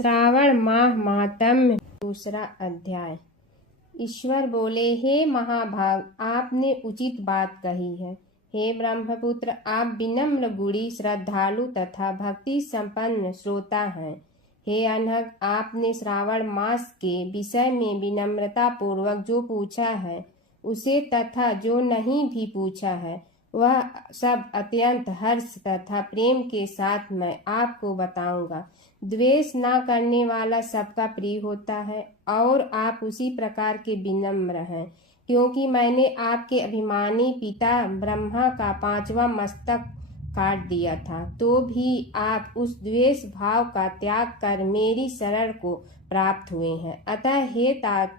श्रावण माह माहात्म्य दूसरा अध्याय। ईश्वर बोले, हे महाभाग, आपने उचित बात कही है। हे ब्रह्मपुत्र, आप विनम्र, गुणी, श्रद्धालु तथा भक्ति संपन्न श्रोता हैं। हे अनघ, आपने श्रावण मास के विषय में विनम्रता पूर्वक जो पूछा है उसे तथा जो नहीं भी पूछा है वह सब अत्यंत हर्ष तथा प्रेम के साथ मैं आपको बताऊंगा। द्वेष न करने वाला सबका प्रिय होता है और आप उसी प्रकार के विनम्र हैं, क्योंकि मैंने आपके अभिमानी पिता ब्रह्मा का 5वां मस्तक काट दिया था, तो भी आप उस द्वेष भाव का त्याग कर मेरी शरण को प्राप्त हुए हैं। अतः हे तात,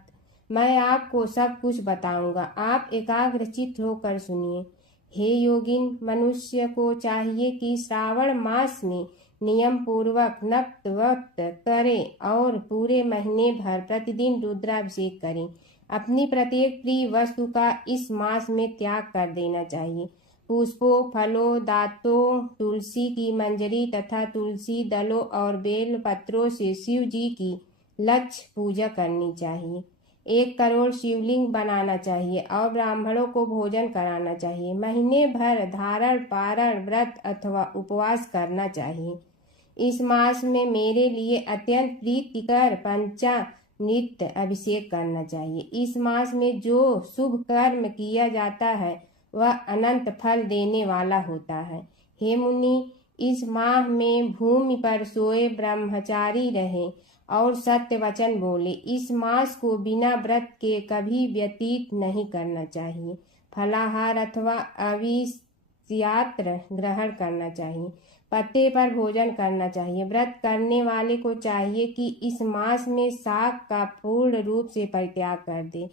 मैं आपको सब कुछ बताऊंगा, आप एकाग्रचित्त होकर सुनिए। हे योगिन, मनुष्य को चाहिए कि श्रावण मास में नियम पूर्वक नक्तव्रत करे और पूरे महीने भर प्रतिदिन रुद्राभिषेक करें। अपनी प्रत्येक प्रिय वस्तु का इस मास में त्याग कर देना चाहिए। पुष्पों, फलों, दातों, तुलसी की मंजरी तथा तुलसी दलों और बेल पत्रों से शिव जी की लक्ष्य पूजा करनी चाहिए। 1 करोड़ शिवलिंग बनाना चाहिए और ब्राह्मणों को भोजन कराना चाहिए। महीने भर धारण, पारण, व्रत अथवा उपवास करना चाहिए। इस मास में मेरे लिए अत्यंत प्रीतिकर पंचामृत अभिषेक करना चाहिए। इस मास में जो शुभ कर्म किया जाता है वह अनंत फल देने वाला होता है। हे मुनि, इस माह में भूमि पर सोए, ब्रह्मचारी रहे और सत्य वचन बोले। इस मास को बिना व्रत के कभी व्यतीत नहीं करना चाहिए। फलाहार अथवा अविष्यात्र ग्रहण करना चाहिए। पत्ते पर भोजन करना चाहिए। व्रत करने वाले को चाहिए कि इस मास में शाक का पूर्ण रूप से परित्याग कर दे।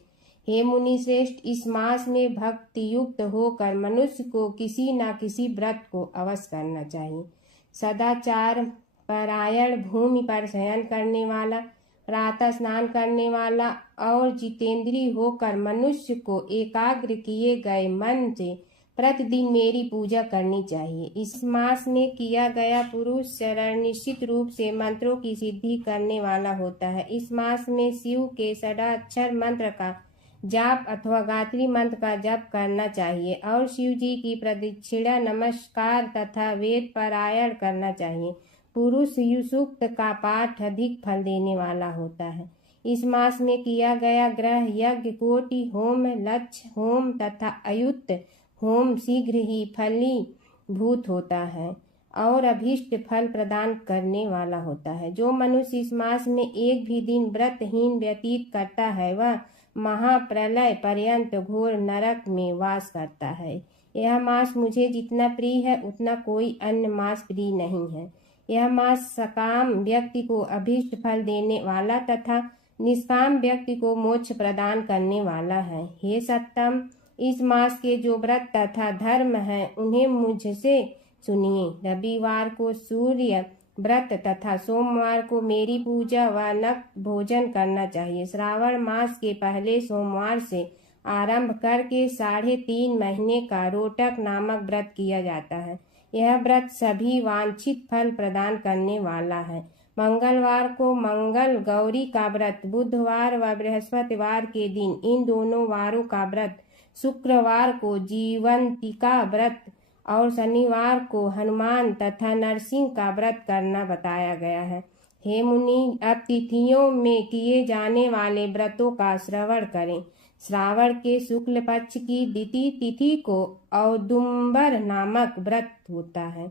हे मुनि श्रेष्ठ, इस मास में भक्ति युक्त होकर मनुष्य को किसी न किसी व्रत को अवश्य करना चाहिए। सदाचार परायण, भूमि पर शयन करने वाला, प्रातः स्नान करने वाला और जितेंद्रिय होकर मनुष्य को एकाग्र किए गए मन से प्रतिदिन मेरी पूजा करनी चाहिए। इस मास में किया गया पुरुष शरण निश्चित रूप से मंत्रों की सिद्धि करने वाला होता है। इस मास में शिव के षडाक्षर मंत्र का जाप अथवा गायत्री मंत्र का जप करना चाहिए और शिव जी की प्रदक्षिणा, नमस्कार तथा वेद पारायण करना चाहिए। पुरुष सूक्त का पाठ अधिक फल देने वाला होता है। इस मास में किया गया ग्रह यज्ञ, कोटि होम, लक्ष्य होम तथा अयुत होम शीघ्र ही फलीभूत होता है और अभीष्ट फल प्रदान करने वाला होता है। जो मनुष्य इस मास में एक भी दिन व्रतहीन व्यतीत करता है वह महाप्रलय पर्यंत घोर नरक में वास करता है। यह मास मुझे जितना प्रिय है उतना कोई अन्य मास प्रिय नहीं है। यह मास सकाम व्यक्ति को अभीष्ट फल देने वाला तथा निष्काम व्यक्ति को मोक्ष प्रदान करने वाला है। हे सत्तम, इस मास के जो व्रत तथा धर्म हैं उन्हें मुझसे सुनिए। रविवार को सूर्य व्रत तथा सोमवार को मेरी पूजा व नक्त भोजन करना चाहिए। श्रावण मास के पहले सोमवार से आरंभ करके 3.5 महीने का रोटक नामक व्रत किया जाता है। यह व्रत सभी वांछित फल प्रदान करने वाला है। मंगलवार को मंगल गौरी का व्रत, बुधवार व बृहस्पतिवार के दिन इन दोनों वारों का व्रत, शुक्रवार को जीवंतिका व्रत और शनिवार को हनुमान तथा नरसिंह का व्रत करना बताया गया है। हे मुनि, अब तिथियों में किए जाने वाले व्रतों का श्रवण करें। श्रावण के शुक्ल पक्ष की द्वितीय तिथि को औदुंबर नामक व्रत होता है।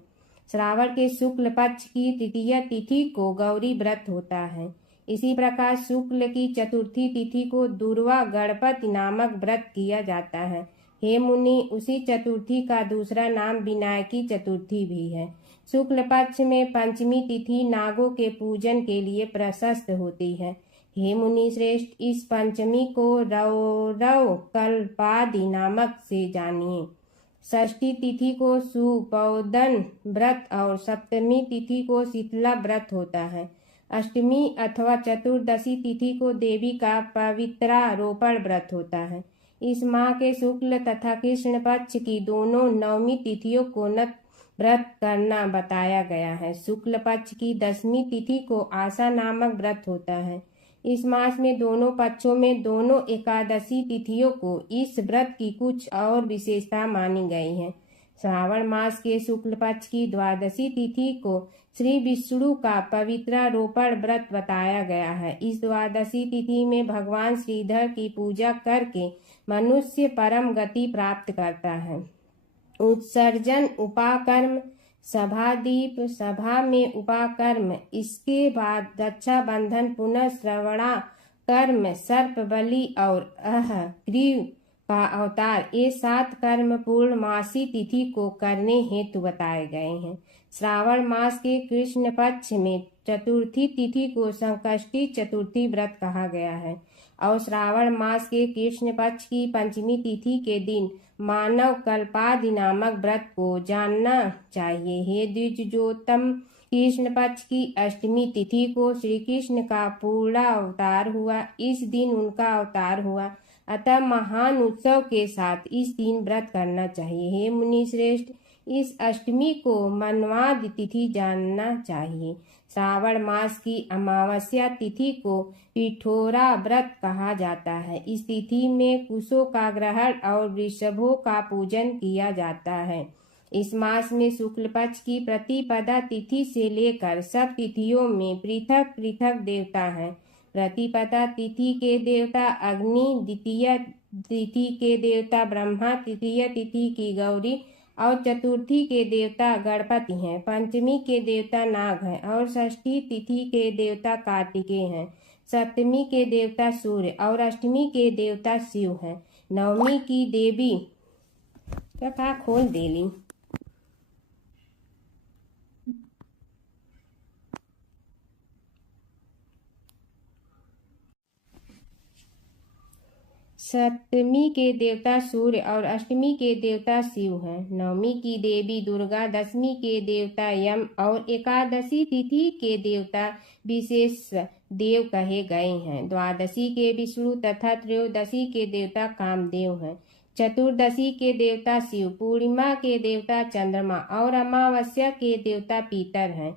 श्रावण के शुक्ल पक्ष की तृतीय तिथि को गौरी व्रत होता है। इसी प्रकार शुक्ल की चतुर्थी तिथि को दुर्वा गणपति नामक व्रत किया जाता है। हे मुनि, उसी चतुर्थी का दूसरा नाम विनायकी चतुर्थी भी है। शुक्ल पक्ष में पंचमी तिथि नागों के पूजन के लिए प्रशस्त होती है। हे मुनि श्रेष्ठ, इस पंचमी को रौरव कल्पादि नामक से जानिए। षष्ठी तिथि को सुपौदन व्रत और सप्तमी तिथि को शीतला व्रत होता है। अष्टमी अथवा चतुर्दशी तिथि को देवी का पवित्रारोपण व्रत होता है। इस माह के शुक्ल तथा कृष्ण पक्ष की दोनों नवमी तिथियों को व्रत करना बताया गया है। शुक्ल पक्ष की 10वीं तिथि को आशा नामक व्रत होता है। इस मास में दोनों पक्षों में दोनों एकादशी तिथियों को इस व्रत की कुछ और विशेषता मानी गई है। श्रावण मास के शुक्ल पक्ष की द्वादशी तिथि को श्री विष्णु का पवित्रारोपण व्रत बताया गया है। इस द्वादशी तिथि में भगवान श्रीधर की पूजा करके मनुष्य परम गति प्राप्त करता है। उत्सर्जन उपाकर्म, सभादीप, सभा में उपाकर्म, इसके बाद रक्षाबंधन, पुनः श्रवणा कर्म, सर्प बलि और ग्रीव का अवतार, ये 7 कर्म पूर्णमासी तिथि को करने हेतु बताए गए हैं। श्रावण मास के कृष्ण पक्ष में चतुर्थी तिथि को संकष्टी चतुर्थी व्रत कहा गया है और श्रावण मास के कृष्ण पक्ष की पंचमी तिथि के दिन मानव कल्पादि नामक व्रत को जानना चाहिए। हे द्विजोत्तम, कृष्ण पक्ष की अष्टमी तिथि को श्री कृष्ण का पूर्ण अवतार हुआ। इस दिन उनका अवतार हुआ, अतः महान उत्सव के साथ इस दिन व्रत करना चाहिए। हे मुनि श्रेष्ठ, इस अष्टमी को मनवाद तिथि जानना चाहिए। श्रावण मास की अमावस्या तिथि को पिठोरा व्रत कहा जाता है। इस तिथि में कुशों का ग्रहण और वृषभों का पूजन किया जाता है। इस मास में शुक्ल पक्ष की प्रतिपदा तिथि से लेकर सब तिथियों में पृथक पृथक देवता हैं। प्रतिपदा तिथि के देवता अग्नि, द्वितीय तिथि के देवता ब्रह्मा, तृतीय तिथि की गौरी और चतुर्थी के देवता गणपति हैं। पंचमी के देवता नाग हैं और षष्ठी तिथि के देवता कार्तिकेय हैं। सप्तमी के देवता सूर्य और अष्टमी के देवता शिव हैं। नवमी की देवी कथा खोल देली। सप्तमी के देवता सूर्य और अष्टमी के देवता शिव हैं। नवमी की देवी दुर्गा, 10वीं के देवता यम और एकादशी तिथि के देवता विशेष देव कहे गए हैं। द्वादशी के विष्णु तथा त्रयोदशी के देवता कामदेव हैं। चतुर्दशी के देवता शिव, पूर्णिमा के देवता चंद्रमा और अमावस्या के देवता पीतर हैं।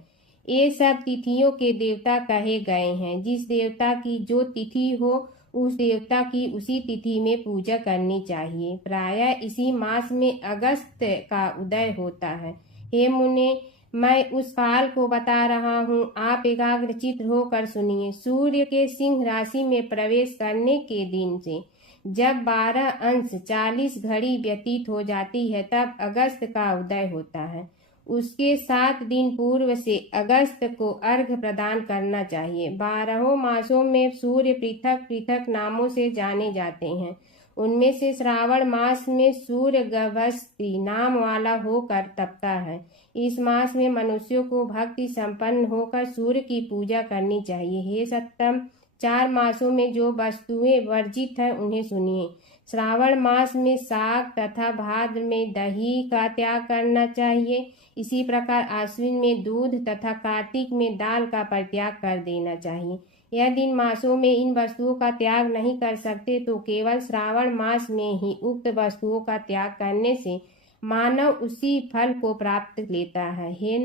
ये सब तिथियों के देवता कहे गए हैं। जिस देवता की जो तिथि हो उस देवता की उसी तिथि में पूजा करनी चाहिए। प्रायः इसी मास में अगस्त का उदय होता है। हे मुने, मैं उस काल को बता रहा हूँ, आप एकाग्रचित्त होकर सुनिए। सूर्य के सिंह राशि में प्रवेश करने के दिन से जब 12 अंश 40 घड़ी व्यतीत हो जाती है तब अगस्त का उदय होता है। उसके 7 दिन पूर्व से अगस्त को अर्घ्य प्रदान करना चाहिए। 12 मासों में सूर्य पृथक पृथक नामों से जाने जाते हैं। उनमें से श्रावण मास में सूर्य गभस्ती नाम वाला होकर तपता है। इस मास में मनुष्यों को भक्ति संपन्न होकर सूर्य की पूजा करनी चाहिए। हे सत्तम, 4 मासों में जो वस्तुएं वर्जित हैं उन्हें सुनिए। श्रावण मास में साग तथा भाद्र में दही का त्याग करना चाहिए। इसी प्रकार आश्विन में दूध तथा कार्तिक में दाल का परित्याग कर देना चाहिए। यदि इन मासों में इन वस्तुओं का त्याग नहीं कर सकते तो केवल श्रावण मास में ही उक्त वस्तुओं का त्याग करने से मानव उसी फल को प्राप्त लेता है। हे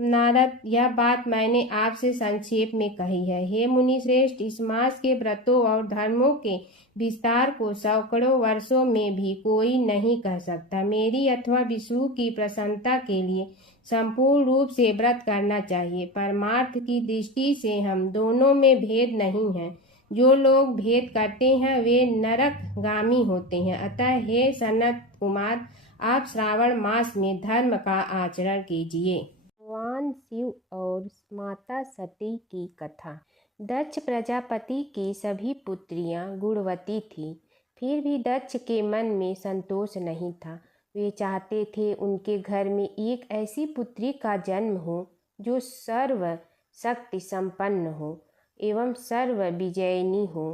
नारद, यह बात मैंने आपसे संक्षेप में कही है। हे मुनि श्रेष्ठ, इस मास के व्रतों और धर्मों के विस्तार को सैकड़ों वर्षों में भी कोई नहीं कह सकता। मेरी अथवा विष्णु की प्रसन्नता के लिए संपूर्ण रूप से व्रत करना चाहिए। परमार्थ की दृष्टि से हम दोनों में भेद नहीं है। जो लोग भेद करते हैं वे नरकगामी होते हैं। अतः हे सनत कुमार, आप श्रावण मास में धर्म का आचरण कीजिए। भगवान शिव और माता सती की कथा। दक्ष प्रजापति की सभी पुत्रियां गुणवती थीं, फिर भी दक्ष के मन में संतोष नहीं था। वे चाहते थे उनके घर में एक ऐसी पुत्री का जन्म हो जो सर्व शक्ति संपन्न हो एवं सर्व विजयिनी हो।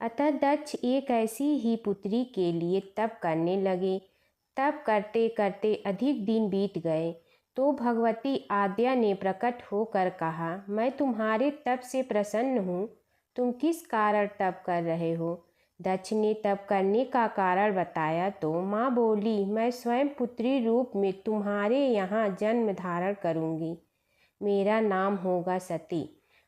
अतः दक्ष एक ऐसी ही पुत्री के लिए तप करने लगे। तप करते करते अधिक दिन बीत गए तो भगवती आद्या ने प्रकट होकर कहा, मैं तुम्हारे तप से प्रसन्न हूँ। तुम किस कारण तप कर रहे हो? दक्ष ने तप करने का कारण बताया तो माँ बोली, मैं स्वयं पुत्री रूप में तुम्हारे यहाँ जन्म धारण करूँगी। मेरा नाम होगा सती।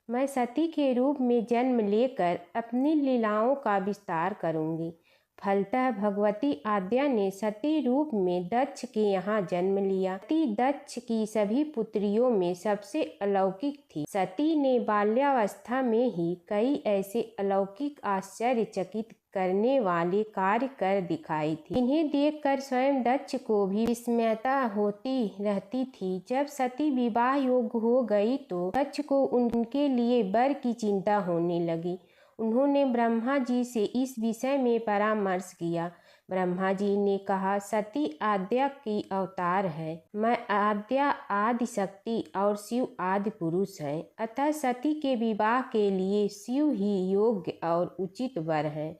मैं सती के रूप में जन्म लेकर अपनी लीलाओं का विस्तार करूँगी। फलतः भगवती आद्या ने सती रूप में दक्ष के यहाँ जन्म लिया। सती दक्ष की सभी पुत्रियों में सबसे अलौकिक थी। सती ने बाल्यावस्था में ही कई ऐसे अलौकिक आश्चर्यचकित करने वाले कार्य कर दिखाई थी। इन्हें देखकर स्वयं दक्ष को भी विस्मयता होती रहती थी। जब सती विवाह योग्य हो गई तो दक्ष को उनके लिए वर की चिंता होने लगी। उन्होंने ब्रह्मा जी से इस विषय में परामर्श किया। ब्रह्मा जी ने कहा, सती आद्या की अवतार है। मैं आद्या आदि शक्ति और शिव आदि पुरुष है। अतः सती के विवाह के लिए शिव ही योग्य और उचित वर है।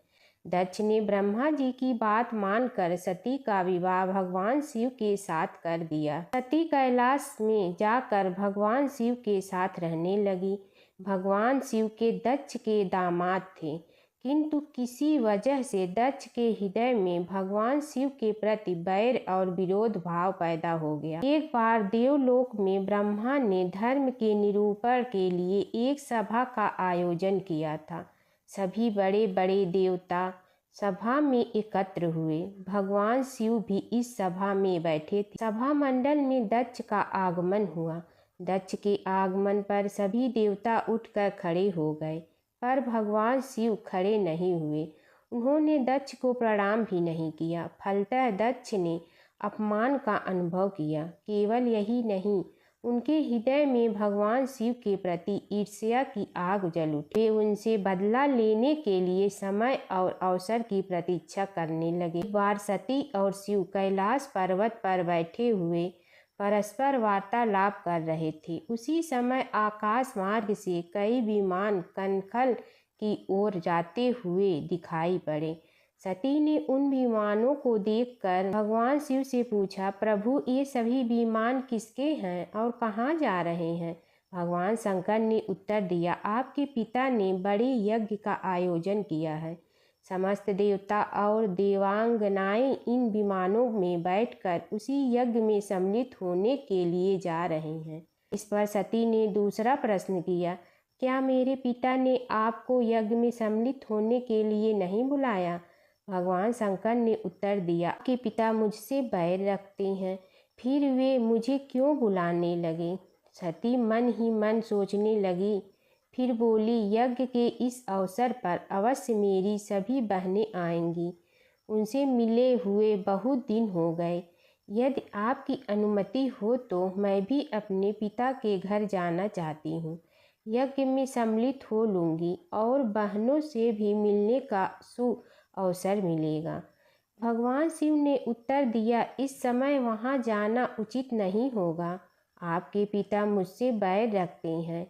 दक्ष ने ब्रह्मा जी की बात मानकर सती का विवाह भगवान शिव के साथ कर दिया। सती कैलाश में जाकर भगवान शिव के साथ रहने लगी। भगवान शिव के दक्ष के दामाद थे, किंतु किसी वजह से दक्ष के हृदय में भगवान शिव के प्रति बैर और विरोध भाव पैदा हो गया। एक बार देवलोक में ब्रह्मा ने धर्म के निरूपण के लिए एक सभा का आयोजन किया था। सभी बड़े बड़े देवता सभा में एकत्र हुए। भगवान शिव भी इस सभा में बैठे थे। सभा मंडल में दक्ष का आगमन हुआ। दक्ष के आगमन पर सभी देवता उठकर खड़े हो गए, पर भगवान शिव खड़े नहीं हुए। उन्होंने दक्ष को प्रणाम भी नहीं किया। फलतः दक्ष ने अपमान का अनुभव किया। केवल यही नहीं, उनके हृदय में भगवान शिव के प्रति ईर्ष्या की आग जल उठी। वे उनसे बदला लेने के लिए समय और अवसर की प्रतीक्षा करने लगे। एक बार सती और शिव कैलाश पर्वत पर बैठे हुए परस्पर वार्तालाप कर रहे थे। उसी समय आकाश मार्ग से कई विमान कनखल की ओर जाते हुए दिखाई पड़े। सती ने उन विमानों को देखकर भगवान शिव से पूछा, प्रभु ये सभी विमान किसके हैं और कहाँ जा रहे हैं? भगवान शंकर ने उत्तर दिया, आपके पिता ने बड़े यज्ञ का आयोजन किया है। समस्त देवता और देवांगनाएं इन विमानों में बैठकर उसी यज्ञ में सम्मिलित होने के लिए जा रहे हैं। इस पर सती ने दूसरा प्रश्न किया, क्या मेरे पिता ने आपको यज्ञ में सम्मिलित होने के लिए नहीं बुलाया? भगवान शंकर ने उत्तर दिया, आपके पिता मुझसे बैर रखते हैं, फिर वे मुझे क्यों बुलाने लगे? सती मन ही मन सोचने लगी, फिर बोली, यज्ञ के इस अवसर पर अवश्य मेरी सभी बहनें आएंगी। उनसे मिले हुए बहुत दिन हो गए। यदि आपकी अनुमति हो तो मैं भी अपने पिता के घर जाना चाहती हूँ। यज्ञ में सम्मिलित हो लूँगी और बहनों से भी मिलने का अवसर मिलेगा। भगवान शिव ने उत्तर दिया, इस समय वहाँ जाना उचित नहीं होगा। आपके पिता मुझसे बैर रखते हैं।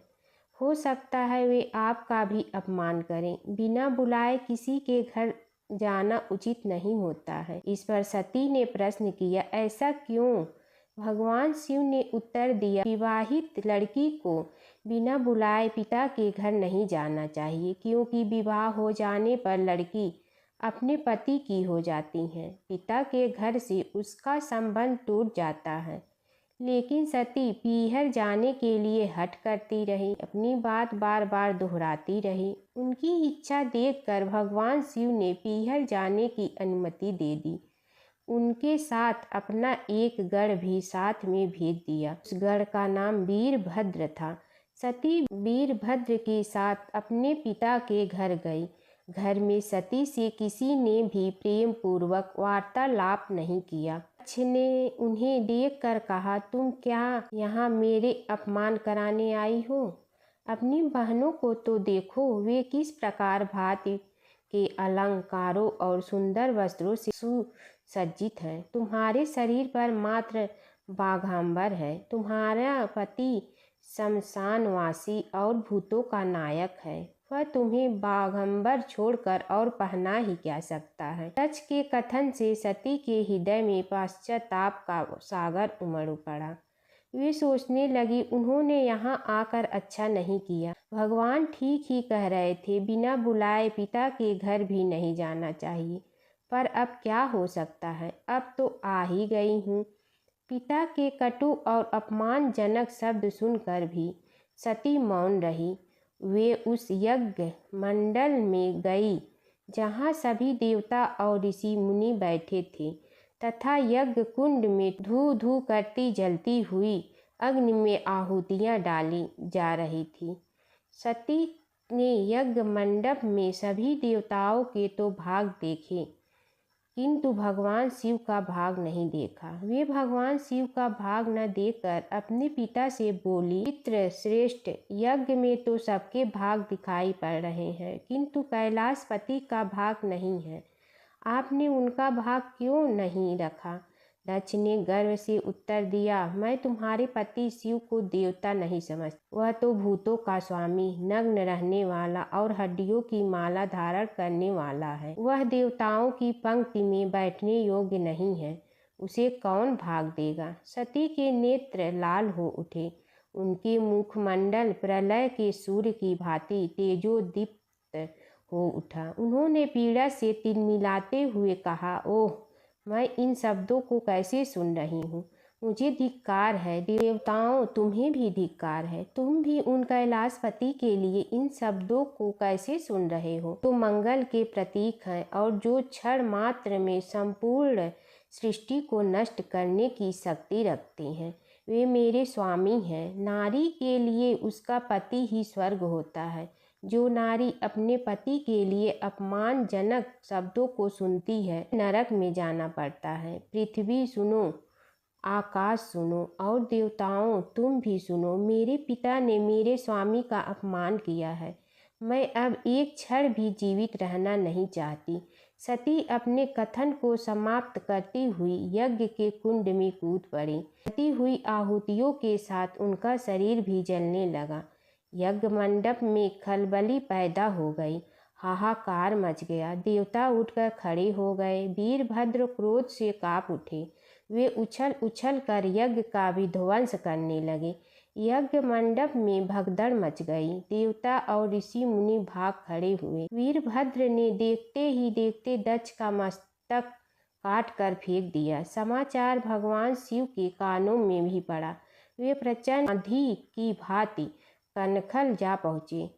हो सकता है वे आपका भी अपमान करें। बिना बुलाए किसी के घर जाना उचित नहीं होता है। इस पर सती ने प्रश्न किया, ऐसा क्यों? भगवान शिव ने उत्तर दिया, विवाहित लड़की को बिना बुलाए पिता के घर नहीं जाना चाहिए, क्योंकि विवाह हो जाने पर लड़की अपने पति की हो जाती हैं। पिता के घर से उसका संबंध टूट जाता है। लेकिन सती पीहर जाने के लिए हठ करती रही, अपनी बात बार बार दोहराती रही। उनकी इच्छा देखकर भगवान शिव ने पीहर जाने की अनुमति दे दी। उनके साथ अपना एक गढ़ भी साथ में भेज दिया। उस गढ़ का नाम वीरभद्र था। सती वीरभद्र के साथ अपने पिता के घर गई। घर में सती से किसी ने भी प्रेम पूर्वक वार्तालाप नहीं किया। दक्ष ने उन्हें देखकर कहा, तुम क्या यहाँ मेरे अपमान कराने आई हो? अपनी बहनों को तो देखो, वे किस प्रकार भांति के अलंकारों और सुंदर वस्त्रों से सुसज्जित हैं। तुम्हारे शरीर पर मात्र बाघांबर है। तुम्हारा पति शमशानवासी और भूतों का नायक है। वह तुम्हें बाघंबर छोड़कर और पहना ही क्या सकता है। दक्ष के कथन से सती के हृदय में पश्चाताप का सागर उमड़ पड़ा। वे सोचने लगी, उन्होंने यहाँ आकर अच्छा नहीं किया। भगवान ठीक ही कह रहे थे, बिना बुलाए पिता के घर भी नहीं जाना चाहिए। पर अब क्या हो सकता है, अब तो आ ही गई हूँ। पिता के कटु और अपमानजनक शब्द सुनकर भी सती मौन रही। वे उस यज्ञ मंडल में गई जहाँ सभी देवता और ऋषि मुनि बैठे थे तथा यज्ञ कुंड में धू धू करती जलती हुई अग्नि में आहुतियाँ डाली जा रही थी। सती ने यज्ञ मंडप में सभी देवताओं के तो भाग देखे, किंतु भगवान शिव का भाग नहीं देखा। वे भगवान शिव का भाग न देखकर अपने पिता से बोली, पितृ श्रेष्ठ, यज्ञ में तो सबके भाग दिखाई पड़ रहे हैं, किंतु कैलाशपति का भाग नहीं है। आपने उनका भाग क्यों नहीं रखा? दक्ष ने गर्व से उत्तर दिया, मैं तुम्हारे पति शिव को देवता नहीं समझता। वह तो भूतों का स्वामी, नग्न रहने वाला और हड्डियों की माला धारण करने वाला है। वह देवताओं की पंक्ति में बैठने योग्य नहीं है। उसे कौन भाग देगा? सती के नेत्र लाल हो उठे। उनके मुखमंडल प्रलय के सूर्य की भांति तेजोदीप्त हो उठा। उन्होंने पीड़ा से तिलमिलाते हुए कहा, ओह, मैं इन शब्दों को कैसे सुन रही हूँ। मुझे धिक्कार है। देवताओं, तुम्हें भी धिक्कार है। तुम भी उन कैलाशपति के लिए इन शब्दों को कैसे सुन रहे हो? तो मंगल के प्रतीक हैं और जो क्षण मात्र में संपूर्ण सृष्टि को नष्ट करने की शक्ति रखते हैं। वे मेरे स्वामी हैं। नारी के लिए उसका पति ही स्वर्ग होता है। जो नारी अपने पति के लिए अपमानजनक शब्दों को सुनती है, नरक में जाना पड़ता है। पृथ्वी सुनो, आकाश सुनो और देवताओं तुम भी सुनो। मेरे पिता ने मेरे स्वामी का अपमान किया है। मैं अब एक क्षण भी जीवित रहना नहीं चाहती। सती अपने कथन को समाप्त करती हुई यज्ञ के कुंड में कूद पड़ी। जलती हुई आहुतियों के साथ उनका शरीर भी जलने लगा। यज्ञ मंडप में खलबली पैदा हो गई। हाहाकार मच गया। देवता उठकर खड़े हो गए। वीरभद्र क्रोध से कांप उठे। वे उछल उछल कर यज्ञ का विध्वंस करने लगे। यज्ञ मंडप में भगदड़ मच गई। देवता और ऋषि मुनि भाग खड़े हुए। वीरभद्र ने देखते ही देखते दक्ष का मस्तक काट कर फेंक दिया। समाचार भगवान शिव के कानों में भी पड़ा। वे प्रचंड आंधी की भांति कनखल जा पहुँचे।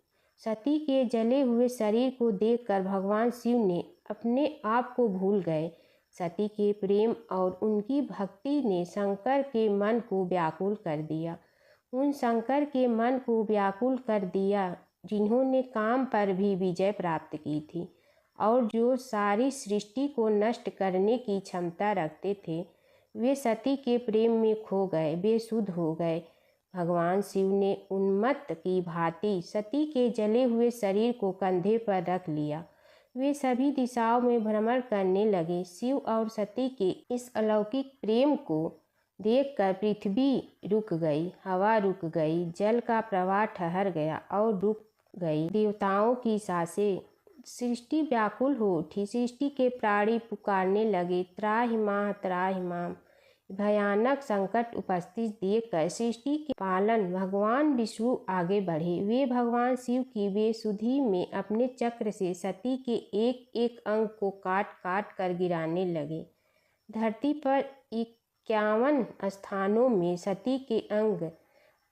सती के जले हुए शरीर को देखकर भगवान शिव ने अपने आप को भूल गए। सती के प्रेम और उनकी भक्ति ने शंकर के मन को व्याकुल कर दिया। उन शंकर के मन को व्याकुल कर दिया जिन्होंने काम पर भी विजय प्राप्त की थी और जो सारी सृष्टि को नष्ट करने की क्षमता रखते थे। वे सती के प्रेम में खो गए, बेसुध हो गए। भगवान शिव ने उन्मत्त की भांति सती के जले हुए शरीर को कंधे पर रख लिया। वे सभी दिशाओं में भ्रमण करने लगे। शिव और सती के इस अलौकिक प्रेम को देखकर पृथ्वी रुक गई, हवा रुक गई, जल का प्रवाह ठहर गया और रुक गई। देवताओं की सांसें, सृष्टि व्याकुल हो उठी। सृष्टि के प्राणी पुकारने लगे, त्राहि मां त्राहि मां। भयानक संकट उपस्थित देखकर सृष्टि के पालन भगवान विष्णु आगे बढ़े। वे भगवान शिव की बेसुधी में अपने चक्र से सती के एक एक अंग को काट काट कर गिराने लगे। धरती पर 51 स्थानों में सती के अंग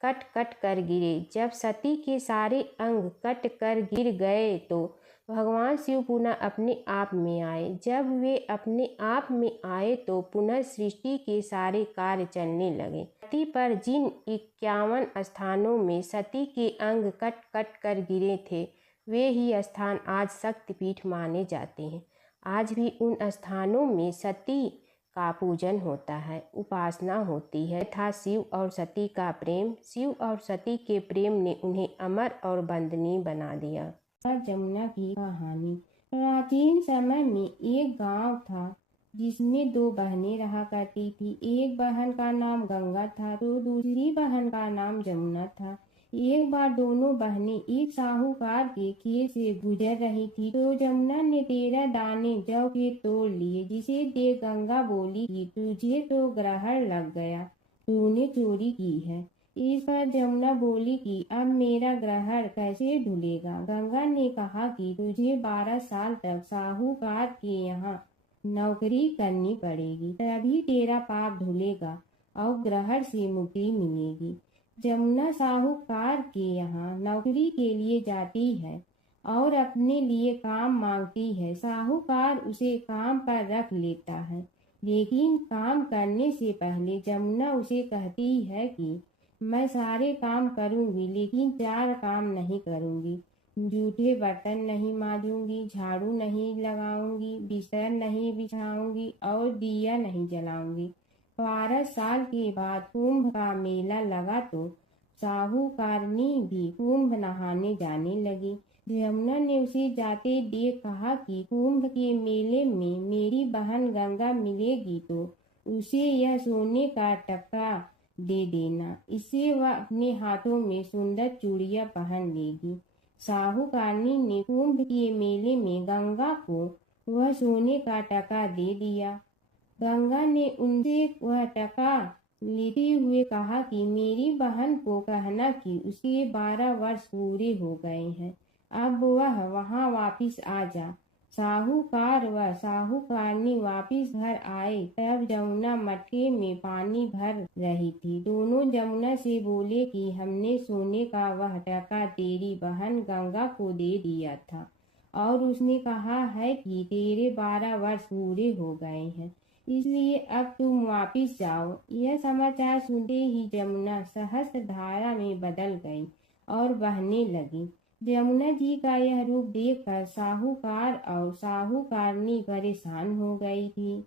कट कट कर गिरे। जब सती के सारे अंग कट कर गिर गए तो भगवान शिव पुनः अपने आप में आए। जब वे अपने आप में आए तो पुनः सृष्टि के सारे कार्य चलने लगे। धरती पर जिन 51 स्थानों में सती के अंग कट कट कर गिरे थे, वे ही स्थान आज शक्तिपीठ माने जाते हैं। आज भी उन स्थानों में सती का पूजन होता है, उपासना होती है तथा शिव और सती का प्रेम, शिव और सती के प्रेम ने उन्हें अमर और वंदनीय बना दिया। जमुना की कहानी। प्राचीन समय में एक गांव था जिसमें 2 बहनें रहा करती थी। एक बहन का नाम गंगा था तो दूसरी बहन का नाम जमुना था। एक बार दोनों बहनें एक साहूकार के खेत से गुजर रही थी तो जमुना ने 13 दाने जौ के तोड़ लिए, जिसे देख गंगा बोली कि तुझे तो ग्रहण लग गया। तूने चोरी की है। इस पर जमुना बोली कि अब मेरा ग्रहण कैसे धुलेगा। गंगा ने कहा कि तुझे 12 साल तक साहूकार के यहाँ नौकरी करनी पड़ेगी, तभी तेरा पाप धुलेगा और ग्रहण से मुक्ति मिलेगी। जमुना साहूकार के यहाँ नौकरी के लिए जाती है और अपने लिए काम मांगती है। साहूकार उसे काम पर रख लेता है, लेकिन काम करने से पहले जमुना उसे कहती है कि मैं सारे काम करूंगी, लेकिन 4 काम नहीं करूंगी। जूठे बर्तन नहीं मांजूंगी, झाड़ू नहीं लगाऊंगी, बिस्तर नहीं बिछाऊंगी और दिया नहीं जलाऊंगी। 12 साल के बाद कुंभ का मेला लगा तो साहूकारनी भी कुंभ नहाने जाने लगी। यमुना ने उसे जाते देख कहा कि कुंभ के मेले में मेरी बहन गंगा मिलेगी तो उसे यह सोने का टक्का दे देना, इससे वह अपने हाथों में सुंदर चूड़ियां पहन लेगी। साहूकारनी ने कुंभ के मेले में गंगा को वह सोने का टका दे दिया। गंगा ने उनसे वह टका लेते हुए कहा कि मेरी बहन को कहना कि उसके 12 वर्ष पूरे हो गए हैं, अब वह वहां वापिस आ जा। साहूकार व साहूकारनी वापिस घर आए तब जमुना मटके में पानी भर रही थी। दोनों जमुना से बोले कि हमने सोने का वह टका तेरी बहन गंगा को दे दिया था और उसने कहा है कि तेरे 12 वर्ष पूरे हो गए हैं, इसलिए अब तुम वापिस जाओ। यह समाचार सुनते ही जमुना सहस्त्र धारा में बदल गई और बहने लगी। जमुना जी का यह रूप देखकर साहूकार और साहूकारनी परेशान हो गई थी।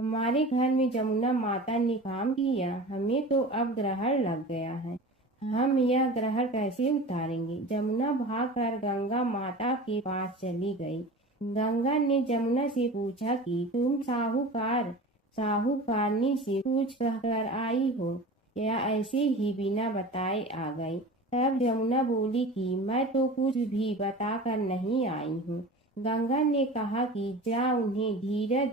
हमारे घर में जमुना माता ने काम किया, हमें तो अब ग्रहण लग गया है, हम यह ग्रहण कैसे उतारेंगे। जमुना भागकर गंगा माता के पास चली गई। गंगा ने जमुना से पूछा कि तुम साहूकारनी से पूछ कर आई हो या ऐसे ही बिना बताए आ गई। तब जमुना बोली कि मैं तो कुछ भी बताकर नहीं आई हूँ। गंगा ने कहा कि जा उन्हें धीरज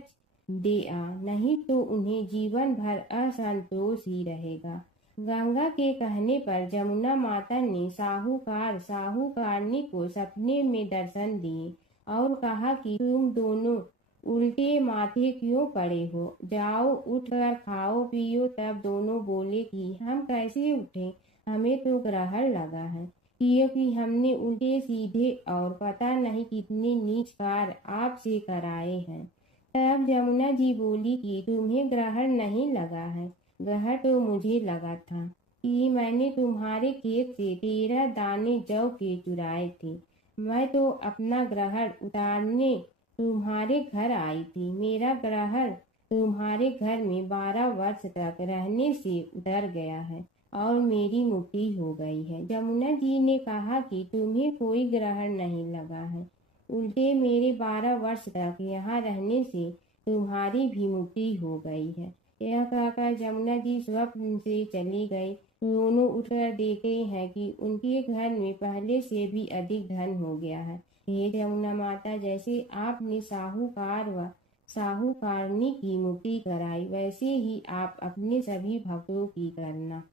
दे आ, नहीं तो उन्हें जीवन भर असंतोष ही रहेगा। गंगा के कहने पर जमुना माता ने साहूकारनी को सपने में दर्शन दिए और कहा कि तुम दोनों उल्टे माथे क्यों पड़े हो, जाओ उठकर खाओ पियो। तब दोनों बोले कि हम कैसे उठे, हमें तो ग्रहण लगा है, क्योंकि हमने उल्टे सीधे और पता नहीं कितने नीच कार्य आपसे कराए हैं। तब जमुना जी बोली कि तुम्हें ग्रहण नहीं लगा है, ग्रहण तो मुझे लगा था कि मैंने तुम्हारे खेत से 13 दाने जौ के चुराए थे। मैं तो अपना ग्रहण उतारने तुम्हारे घर आई थी। मेरा ग्रहण तुम्हारे घर में 12 वर्ष तक रहने से उतर गया है और मेरी मुक्ति हो गई है। जमुना जी ने कहा कि तुम्हें कोई ग्रहण नहीं लगा है, उल्टे मेरे 12 वर्ष तक यहाँ रहने से तुम्हारी भी मुक्ति हो गई है। यह कहकर जमुना जी स्वप्न से चली गई। दोनों उठकर देखते हैं कि उनके घर में पहले से भी अधिक धन हो गया है। हे जमुना माता, जैसे आपने साहूकार व साहूकारनी की मुक्ति कराई, वैसे ही आप अपने सभी भक्तों की करना।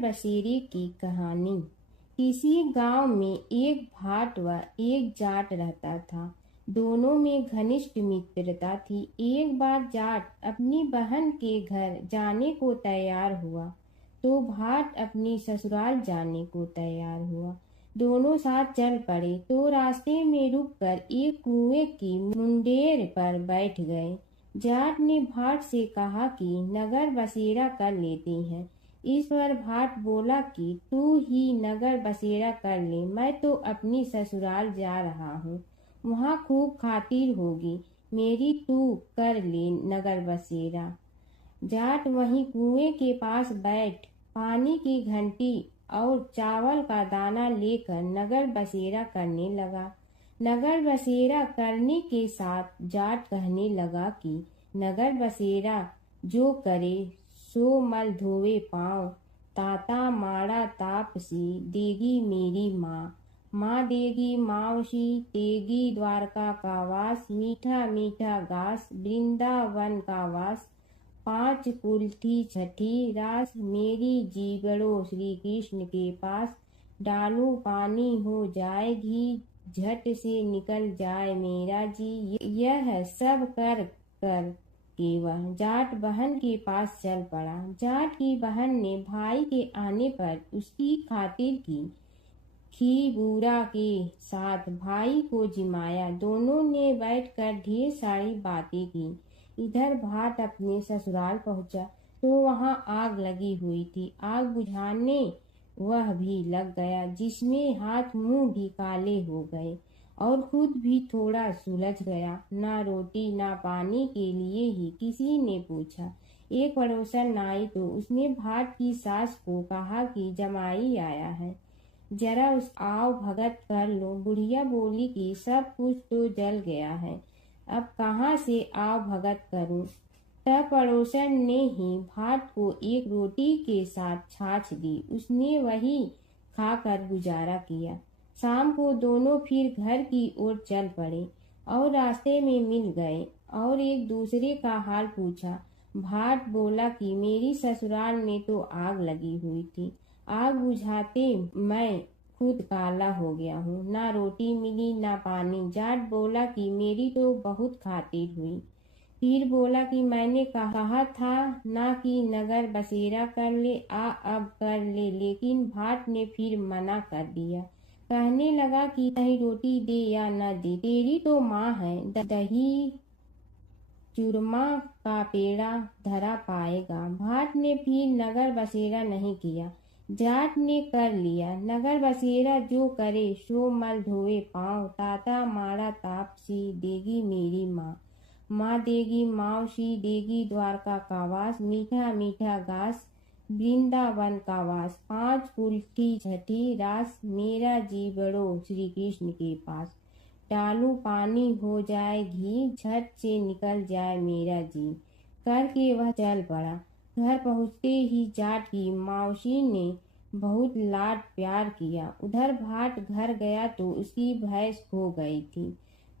बसेरे की कहानी। किसी गांव में एक भाट व एक जाट रहता था। दोनों में घनिष्ठ मित्रता थी। एक बार जाट अपनी बहन के घर जाने को तैयार हुआ तो भाट अपनी ससुराल जाने को तैयार हुआ। दोनों साथ चल पड़े तो रास्ते में रुककर एक कुएं की मुंडेर पर बैठ गए। जाट ने भाट से कहा कि नगर बसेरा कर लेते हैं। इस पर भाट बोला कि तू ही नगर बसेरा कर ले, मैं तो अपनी ससुराल जा रहा हूँ, वहाँ खूब खातिर होगी मेरी, तू कर ले नगर बसेरा। जाट वहीं कुएं के पास बैठ पानी की घंटी और चावल का दाना लेकर नगर बसेरा करने लगा। नगर बसेरा करने के साथ जाट कहने लगा कि नगर बसेरा जो करे सो मल धोवे पाँव, ताता माड़ा तापसी देगी मेरी माँ, माँ देगी मावसी तेगी द्वारका का वास, मीठा मीठा घास वृंदावन का वास, पाँच कुल थी छठी रास, मेरी जीवड़ो श्री कृष्ण के पास। डालू पानी हो जाए घी, झट से निकल जाए मेरा जी। यह सब कर कर के वह जाट बहन के पास चल पड़ा। जाट की बहन ने भाई के आने पर उसकी खातिर की खी बूरा के साथ भाई को जिमाया। दोनों ने बैठकर ढेर सारी बातें की। इधर भाट अपने ससुराल पहुंचा तो वहां आग लगी हुई थी। आग बुझाने वह भी लग गया, जिसमें हाथ मुंह भी काले हो गए और खुद भी थोड़ा सुलझ गया। ना रोटी ना पानी के लिए ही किसी ने पूछा। एक पड़ोसन आई तो उसने भाट की सास को कहा कि जमाई आया है, जरा उस आओ भगत कर लो। बुढ़िया बोली कि सब कुछ तो जल गया है, अब कहाँ से आओ भगत करूं। तब पड़ोसन ने ही भाट को एक रोटी के साथ छाछ दी। उसने वही खाकर गुजारा किया। शाम को दोनों फिर घर की ओर चल पड़े और रास्ते में मिल गए और एक दूसरे का हाल पूछा। भाट बोला कि मेरी ससुराल में तो आग लगी हुई थी, आग बुझाते मैं खुद काला हो गया हूँ, ना रोटी मिली ना पानी। जाट बोला कि मेरी तो बहुत खातिर हुई। फिर बोला कि मैंने कहा था ना कि नगर बसेरा कर ले, अब कर ले। लेकिन भाट ने फिर मना कर दिया। कहने लगा कि चाहे रोटी दे या न दे, तेरी तो माँ है, दही चूरमा का पेड़ा धरा पाएगा। भाट ने फिर नगर बसेरा नहीं किया, जाट ने कर लिया। नगर बसेरा जो करे सो मल धोए पाँव, ताता माड़ा तापसी देगी मेरी माँ। माँ देगी मावशी देगी द्वारका का वास, मीठा मीठा घास वृंदावन का वास। पाँच कुल्ठी छठी रास, मेरा जी बड़ो श्री कृष्ण के पास। डालू पानी हो जाए घी, झट से निकल जाए मेरा जी। करके वह चल पड़ा। घर पहुँचते ही जाट की मौसी ने बहुत लाड प्यार किया। उधर भाट घर गया तो उसकी भैंस खो गई थी।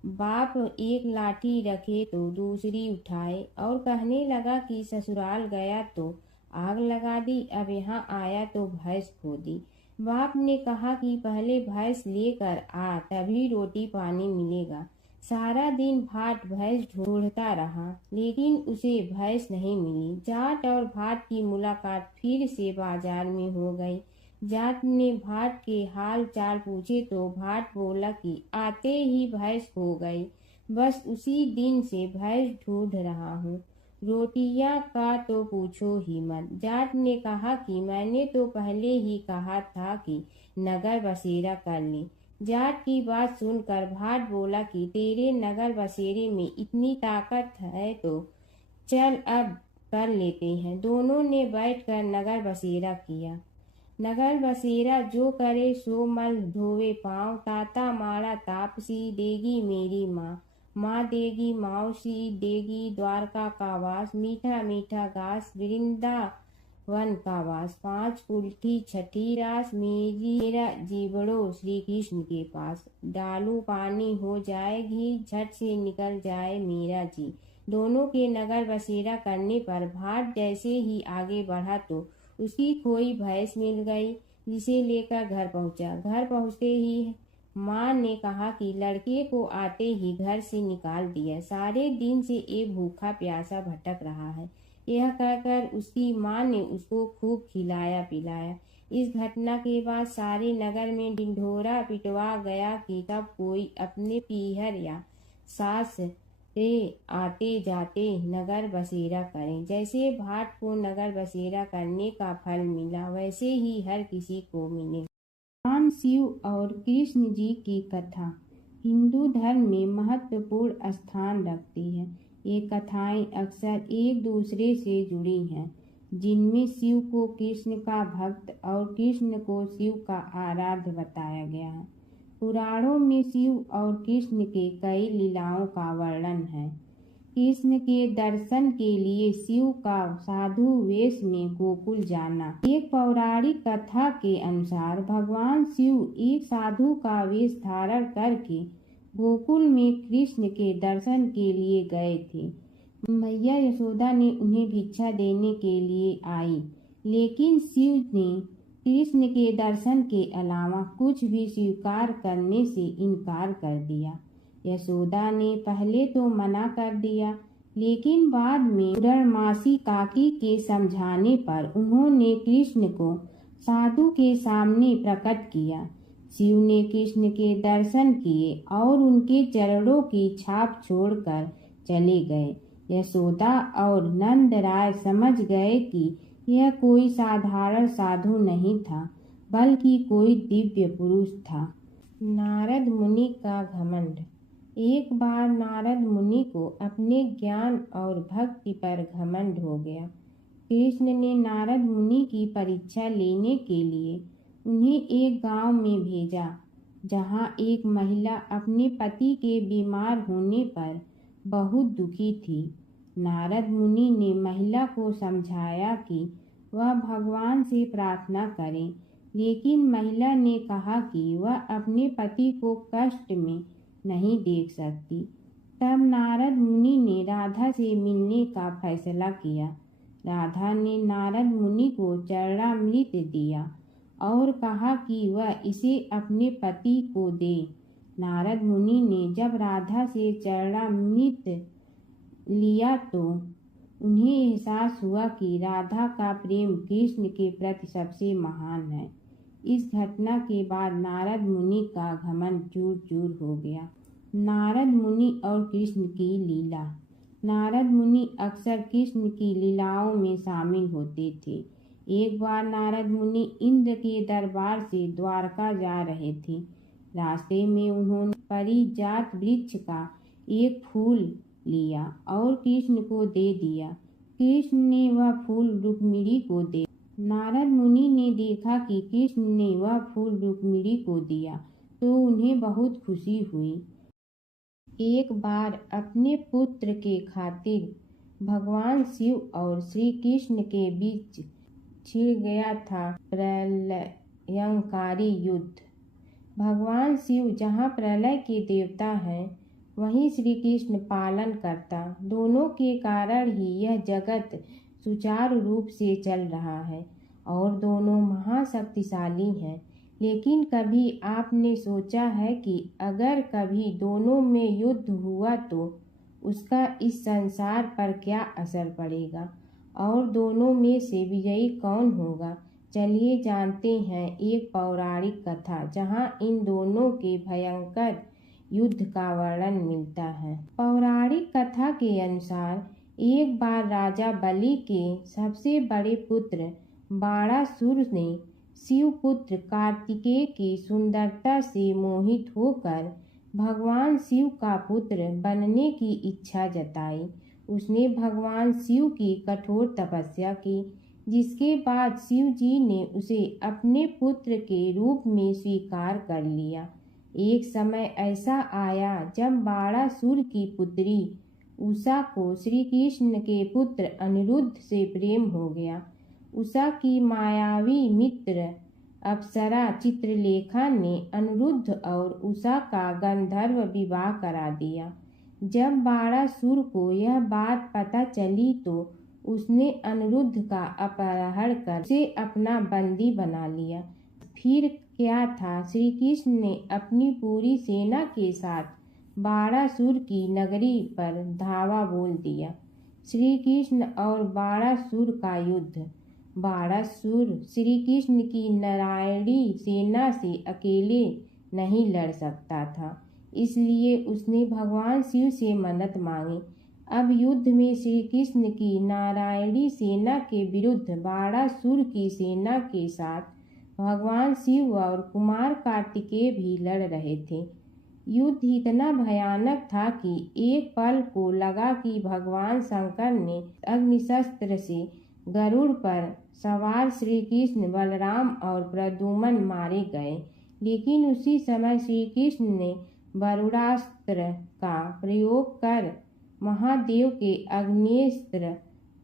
बाप एक लाठी रखे तो दूसरी उठाए और कहने लगा कि ससुराल गया तो आग लगा दी, अब यहाँ आया तो भैंस खो दी। बाप ने कहा कि पहले भैंस लेकर आ, तभी रोटी पानी मिलेगा। सारा दिन भाट भैंस ढूंढता रहा, लेकिन उसे भैंस नहीं मिली। जाट और भाट की मुलाकात फिर से बाजार में हो गई। जाट ने भाट के हाल चाल पूछे तो भाट बोला कि आते ही भैंस खो गई, बस उसी दिन से भैंस ढूंढ रहा हूँ। रोटियां का तो पूछो ही मत। जाट ने कहा कि मैंने तो पहले ही कहा था कि नगर बसेरा कर ले। जाट की बात सुनकर भाट बोला कि तेरे नगर बसेरे में इतनी ताकत है तो चल अब कर लेते हैं। दोनों ने बैठकर नगर बसेरा किया। नगर बसेरा जो करे सो मल धोवे पाँव, ताता माड़ा तापसी देगी मेरी माँ। माँ देगी मौसी देगी द्वारका का वास, मीठा मीठा घास वृंदावन का वास। पाँच कुल्ठी छठी रास, मेरा जीवड़ो श्री कृष्ण के पास। डालू पानी हो जाए घी, झट से निकल जाए मेरा जी। दोनों के नगर बसेरा करने पर भाट जैसे ही आगे बढ़ा तो उसकी खोई भैंस मिल गई, जिसे लेकर घर पहुंचा। घर पहुंचते ही माँ ने कहा कि लड़के को आते ही घर से निकाल दिया, सारे दिन से ये भूखा प्यासा भटक रहा है। यह कहकर उसकी माँ ने उसको खूब खिलाया पिलाया। इस घटना के बाद सारे नगर में ढिंढोरा पिटवा गया कि कब कोई अपने पीहर या सास से आते जाते नगर बसेरा करें। जैसे भाट को नगर बसेरा करने का फल मिला, वैसे ही हर किसी को मिले। भगवान शिव और कृष्ण जी की कथा हिंदू धर्म में महत्वपूर्ण स्थान रखती है। ये कथाएं अक्सर एक दूसरे से जुड़ी हैं, जिनमें शिव को कृष्ण का भक्त और कृष्ण को शिव का आराध्य बताया गया है। पुराणों में शिव और कृष्ण के कई लीलाओं का वर्णन है। कृष्ण के दर्शन के लिए शिव का साधु वेश में गोकुल जाना। एक पौराणिक कथा के अनुसार भगवान शिव एक साधु का वेश धारण करके गोकुल में कृष्ण के दर्शन के लिए गए थे। मैया यशोदा ने उन्हें भिक्षा देने के लिए आई, लेकिन शिव ने कृष्ण के दर्शन के अलावा कुछ भी स्वीकार करने से इनकार कर दिया। यशोदा ने पहले तो मना कर दिया, लेकिन बाद में पूर्णमासी काकी के समझाने पर उन्होंने कृष्ण को साधु के सामने प्रकट किया। शिव ने कृष्ण के दर्शन किए और उनके चरणों की छाप छोड़कर चले गए। यशोदा और नंद राय समझ गए कि यह कोई साधारण साधु नहीं था, बल्कि कोई दिव्य पुरुष था। नारद मुनि का घमंड। एक बार नारद मुनि को अपने ज्ञान और भक्ति पर घमंड हो गया। कृष्ण ने नारद मुनि की परीक्षा लेने के लिए उन्हें एक गांव में भेजा, जहां एक महिला अपने पति के बीमार होने पर बहुत दुखी थी। नारद मुनि ने महिला को समझाया कि वह भगवान से प्रार्थना करे, लेकिन महिला ने कहा कि वह अपने पति को कष्ट में नहीं देख सकती। तब नारद मुनि ने राधा से मिलने का फैसला किया। राधा ने नारद मुनि को चरणामृत दिया और कहा कि वह इसे अपने पति को दे। नारद मुनि ने जब राधा से चरणामृत लिया तो उन्हें एहसास हुआ कि राधा का प्रेम कृष्ण के प्रति सबसे महान है। इस घटना के बाद नारद मुनि का घमंड चूर चूर हो गया। नारद मुनि और कृष्ण की लीला। नारद मुनि अक्सर कृष्ण की लीलाओं में शामिल होते थे। एक बार नारद मुनि इंद्र के दरबार से द्वारका जा रहे थे। रास्ते में उन्होंने पारिजात वृक्ष का एक फूल लिया और कृष्ण को दे दिया। कृष्ण ने वह फूल रुक्मिणी को दे। नारद मुनि ने देखा कि कृष्ण ने वह फूल रुक्मिणी को दिया तो उन्हें बहुत खुशी हुई। एक बार अपने पुत्र के खातिर भगवान शिव और श्री कृष्ण के बीच छिड़ गया था प्रलयंकारी युद्ध। भगवान शिव जहाँ प्रलय के देवता हैं, वहीं श्री कृष्ण पालन करता। दोनों के कारण ही यह जगत सुचारू रूप से चल रहा है और दोनों महाशक्तिशाली हैं। लेकिन कभी आपने सोचा है कि अगर कभी दोनों में युद्ध हुआ तो उसका इस संसार पर क्या असर पड़ेगा और दोनों में से विजयी कौन होगा? चलिए जानते हैं एक पौराणिक कथा जहां इन दोनों के भयंकर युद्ध का वर्णन मिलता है। पौराणिक कथा के अनुसार एक बार राजा बलि के सबसे बड़े पुत्र बाणासुर ने शिवपुत्र कार्तिकेय की सुंदरता से मोहित होकर भगवान शिव का पुत्र बनने की इच्छा जताई। उसने भगवान शिव की कठोर तपस्या की, जिसके बाद शिव जी ने उसे अपने पुत्र के रूप में स्वीकार कर लिया। एक समय ऐसा आया जब बाणासुर की पुत्री उषा को श्री कृष्ण के पुत्र अनिरुद्ध से प्रेम हो गया। उषा की मायावी मित्र अप्सरा चित्रलेखा ने अनिरुद्ध और उषा का गंधर्व विवाह करा दिया। जब बाणासुर को यह बात पता चली तो उसने अनिरुद्ध का अपहरण कर उसे अपना बंदी बना लिया। फिर क्या था, श्री कृष्ण ने अपनी पूरी सेना के साथ बाणासुर की नगरी पर धावा बोल दिया। श्री कृष्ण और बाणासुर का युद्ध। बाणासुर श्री कृष्ण की नारायणी सेना से अकेले नहीं लड़ सकता था, इसलिए उसने भगवान शिव से मदद मांगी। अब युद्ध में श्री कृष्ण की नारायणी सेना के विरुद्ध बाणासुर की सेना के साथ भगवान शिव और कुमार कार्तिकेय भी लड़ रहे थे। युद्ध इतना भयानक था कि एक पल को लगा कि भगवान शंकर ने अग्निशस्त्र से गरुड़ पर सवार श्री कृष्ण, बलराम और प्रद्युम्न मारे गए। लेकिन उसी समय श्री कृष्ण ने वरुणास्त्र का प्रयोग कर महादेव के अग्नेस्त्र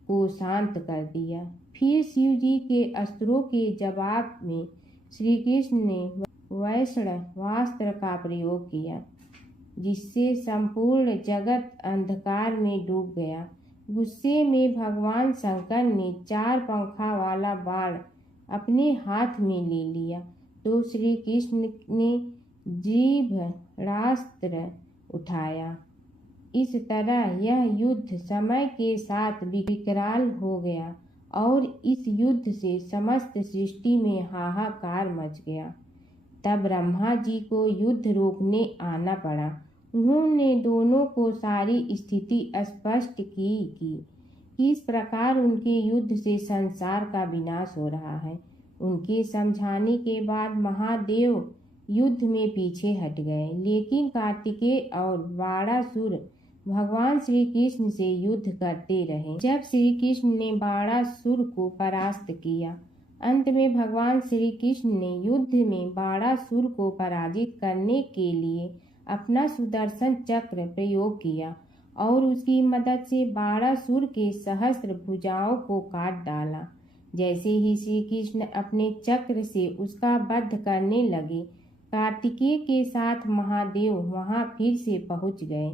को शांत कर दिया। फिर शिव जी के अस्त्रों के जवाब में श्री कृष्ण ने वैष्णवास्त्र का प्रयोग किया, जिससे संपूर्ण जगत अंधकार में डूब गया। गुस्से में भगवान शंकर ने 4 पंखा वाला बाण अपने हाथ में ले लिया तो श्री कृष्ण ने जीभरास्त्र उठाया। इस तरह यह युद्ध समय के साथ विकराल हो गया और इस युद्ध से समस्त सृष्टि में हाहाकार मच गया। तब ब्रह्मा जी को युद्ध रोकने आना पड़ा। उन्होंने दोनों को सारी स्थिति स्पष्ट की कि किस प्रकार उनके युद्ध से संसार का विनाश हो रहा है। उनके समझाने के बाद महादेव युद्ध में पीछे हट गए, लेकिन कार्तिकेय और बाणासुर भगवान श्री कृष्ण से युद्ध करते रहे। जब श्री कृष्ण ने बाणासुर को परास्त किया, अंत में भगवान श्री कृष्ण ने युद्ध में बाणासुर को पराजित करने के लिए अपना सुदर्शन चक्र प्रयोग किया और उसकी मदद से बाणासुर के सहस्त्र भुजाओं को काट डाला। जैसे ही श्री कृष्ण अपने चक्र से उसका वध करने लगे, कार्तिकेय के साथ महादेव वहां फिर से पहुंच गए,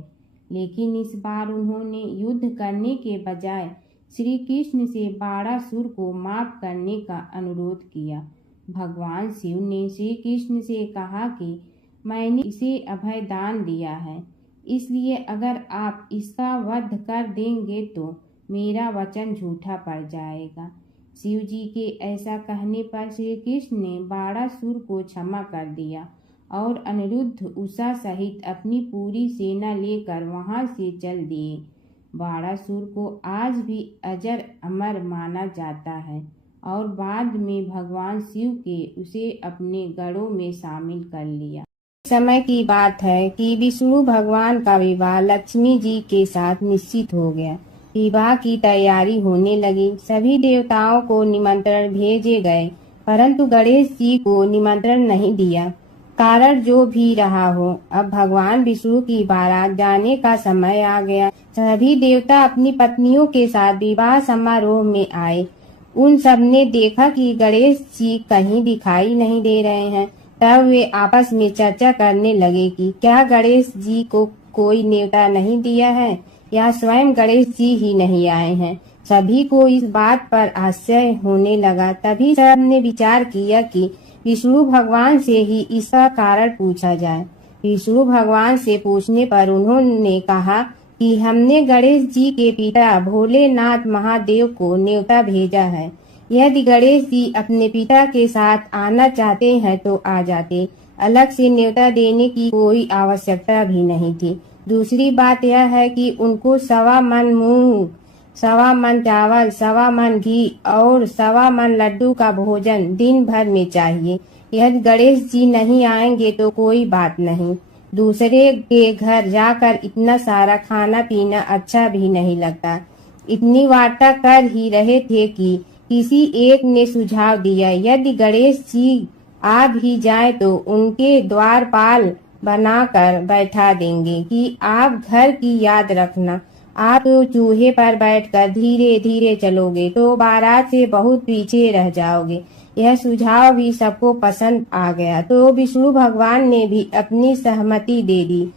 लेकिन इस बार उन्होंने युद्ध करने के बजाय श्री कृष्ण से बाणासुर को माफ करने का अनुरोध किया। भगवान शिव ने श्री कृष्ण से कहा कि मैंने इसे अभय दान दिया है, इसलिए अगर आप इसका वध कर देंगे तो मेरा वचन झूठा पड़ जाएगा। शिव जी के ऐसा कहने पर श्री कृष्ण ने बाणासुर को क्षमा कर दिया और अनिरुद्ध उषा सहित अपनी पूरी सेना लेकर वहां से चल दिए। बाणासुर को आज भी अजर अमर माना जाता है और बाद में भगवान शिव के उसे अपने गढ़ों में शामिल कर लिया। समय की बात है कि विष्णु भगवान का विवाह लक्ष्मी जी के साथ निश्चित हो गया। विवाह की तैयारी होने लगी। सभी देवताओं को निमंत्रण भेजे गए, परंतु गणेश जी को निमंत्रण नहीं दिया। कारण जो भी रहा हो, अब भगवान विष्णु की बारात जाने का समय आ गया। सभी देवता अपनी पत्नियों के साथ विवाह समारोह में आए। उन सब ने देखा कि गणेश जी कहीं दिखाई नहीं दे रहे हैं। तब वे आपस में चर्चा करने लगे कि क्या गणेश जी को कोई न्योता नहीं दिया है या स्वयं गणेश जी ही नहीं आए हैं। सभी को इस बात पर आश्चर्य होने लगा। तभी सब ने विचार किया कि विष्णु भगवान से ही इसका कारण पूछा जाए। विष्णु भगवान से पूछने पर उन्होंने कहा कि हमने गणेश जी के पिता भोलेनाथ महादेव को न्योता भेजा है। यदि गणेश जी अपने पिता के साथ आना चाहते हैं तो आ जाते, अलग से न्योता देने की कोई आवश्यकता भी नहीं थी। दूसरी बात यह है कि उनको 1.25 मन मूंग, 1.25 मन चावल, 1.25 मन घी और 1.25 मन लड्डू का भोजन दिन भर में चाहिए। यदि गणेश जी नहीं आएंगे तो कोई बात नहीं, दूसरे के घर जाकर इतना सारा खाना पीना अच्छा भी नहीं लगता। इतनी वार्ता कर ही रहे थे कि किसी एक ने सुझाव दिया, यदि गणेश जी आ भी जाए तो उनके द्वारपाल बनाकर बैठा देंगे कि आप घर की याद रखना। आप तो चूहे पर बैठकर धीरे धीरे चलोगे तो बारात से बहुत पीछे रह जाओगे। यह सुझाव भी सबको पसंद आ गया तो विष्णु भगवान ने भी अपनी सहमति दे दी।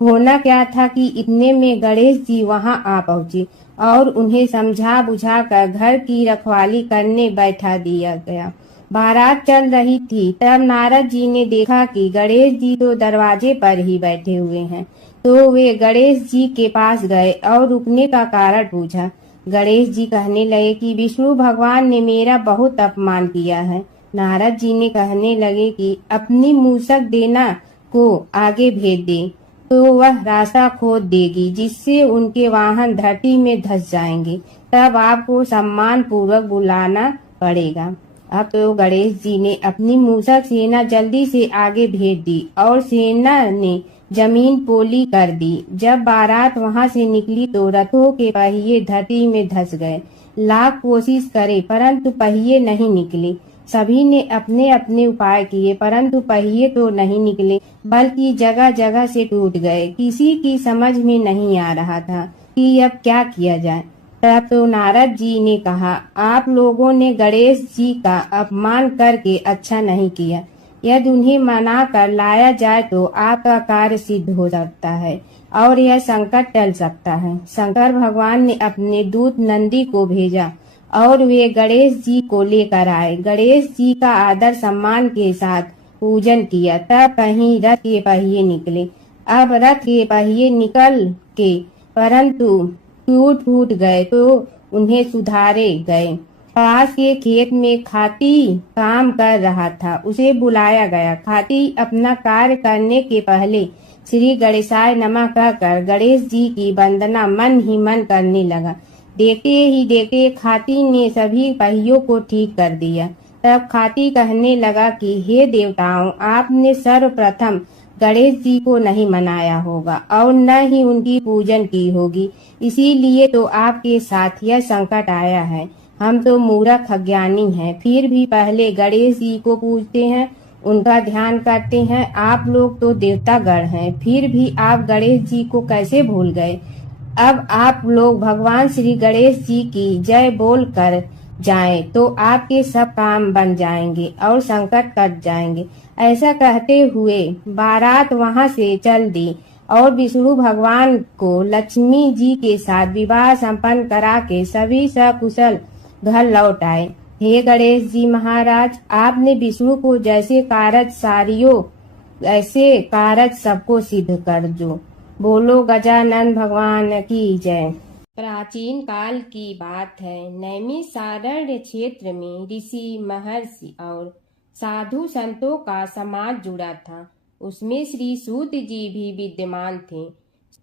होना क्या था कि इतने में गणेश जी वहां आ पहुंचे और उन्हें समझा बुझा कर घर की रखवाली करने बैठा दिया गया। बारात चल रही थी, तब नारद जी ने देखा कि गणेश जी तो दरवाजे पर ही बैठे हुए हैं, तो वे गणेश जी के पास गए और रुकने का कारण पूछा। गणेश जी कहने लगे कि विष्णु भगवान ने मेरा बहुत अपमान किया है। नारद जी ने कहने लगे कि अपनी मूसक देना को आगे भेज दे तो वह रास्ता खोद देगी, जिससे उनके वाहन धरती में धंस जाएंगे। तब आपको सम्मान पूर्वक बुलाना पड़ेगा। अब तो गणेश जी ने अपनी मूसक सेना जल्दी से आगे भेज दी और सेना ने जमीन पोली कर दी। जब बारात वहां से निकली तो रथों के पहिए धरती में धंस गए। लाख कोशिश करे परंतु पहिए नहीं निकले। सभी ने अपने अपने उपाय किए परंतु पहिए तो नहीं निकले, बल्कि जगह जगह से टूट गए। किसी की समझ में नहीं आ रहा था कि अब क्या किया जाए। तब तो नारद जी ने कहा, आप लोगों ने गणेश जी का अपमान करके अच्छा नहीं किया। यदि उन्हें मना कर लाया जाए तो आपका कार्य सिद्ध हो सकता है और यह संकट टल सकता है। शंकर भगवान ने अपने दूत नंदी को भेजा और वे गणेश जी को लेकर आए। गणेश जी का आदर सम्मान के साथ पूजन किया। तब कहीं रथ के पहिए निकले। अब रथ के पहिए निकल के परंतु टूट गए तो उन्हें सुधारे गए। पास के खेत में खाती काम कर रहा था, उसे बुलाया गया। खाती अपना कार्य करने के पहले श्री गणेशाय नमः कहकर गणेश जी की वंदना मन ही मन करने लगा। देखते ही देखते खाती ने सभी पहियों को ठीक कर दिया। तब खाती कहने लगा कि हे देवताओं, आपने सर्वप्रथम गणेश जी को नहीं मनाया होगा और न ही उनकी पूजन की होगी, इसीलिए तो आपके साथ यह संकट आया है। हम तो मूर्ख अज्ञानी हैं, फिर भी पहले गणेश जी को पूजते हैं, उनका ध्यान करते हैं। आप लोग तो देवतागण हैं, फिर भी आप गणेश जी को कैसे भूल गए? अब आप लोग भगवान श्री गणेश जी की जय बोल कर जाएं तो आपके सब काम बन जाएंगे और संकट कट जाएंगे। ऐसा कहते हुए बारात वहां से चल दी और विष्णु भगवान को लक्ष्मी जी के साथ विवाह संपन्न करा के सभी सकुशल घर लौट आए। हे गणेश जी महाराज, आपने विष्णु को जैसे कारज सारियो ऐसे कारज सबको सिद्ध कर जो। बोलो गजानन भगवान की जय। प्राचीन काल की बात है। नैमिषारण्य क्षेत्र में ऋषि, महर्षि और साधु संतों का समाज जुड़ा था। उसमें श्री सूत जी भी विद्यमान थे।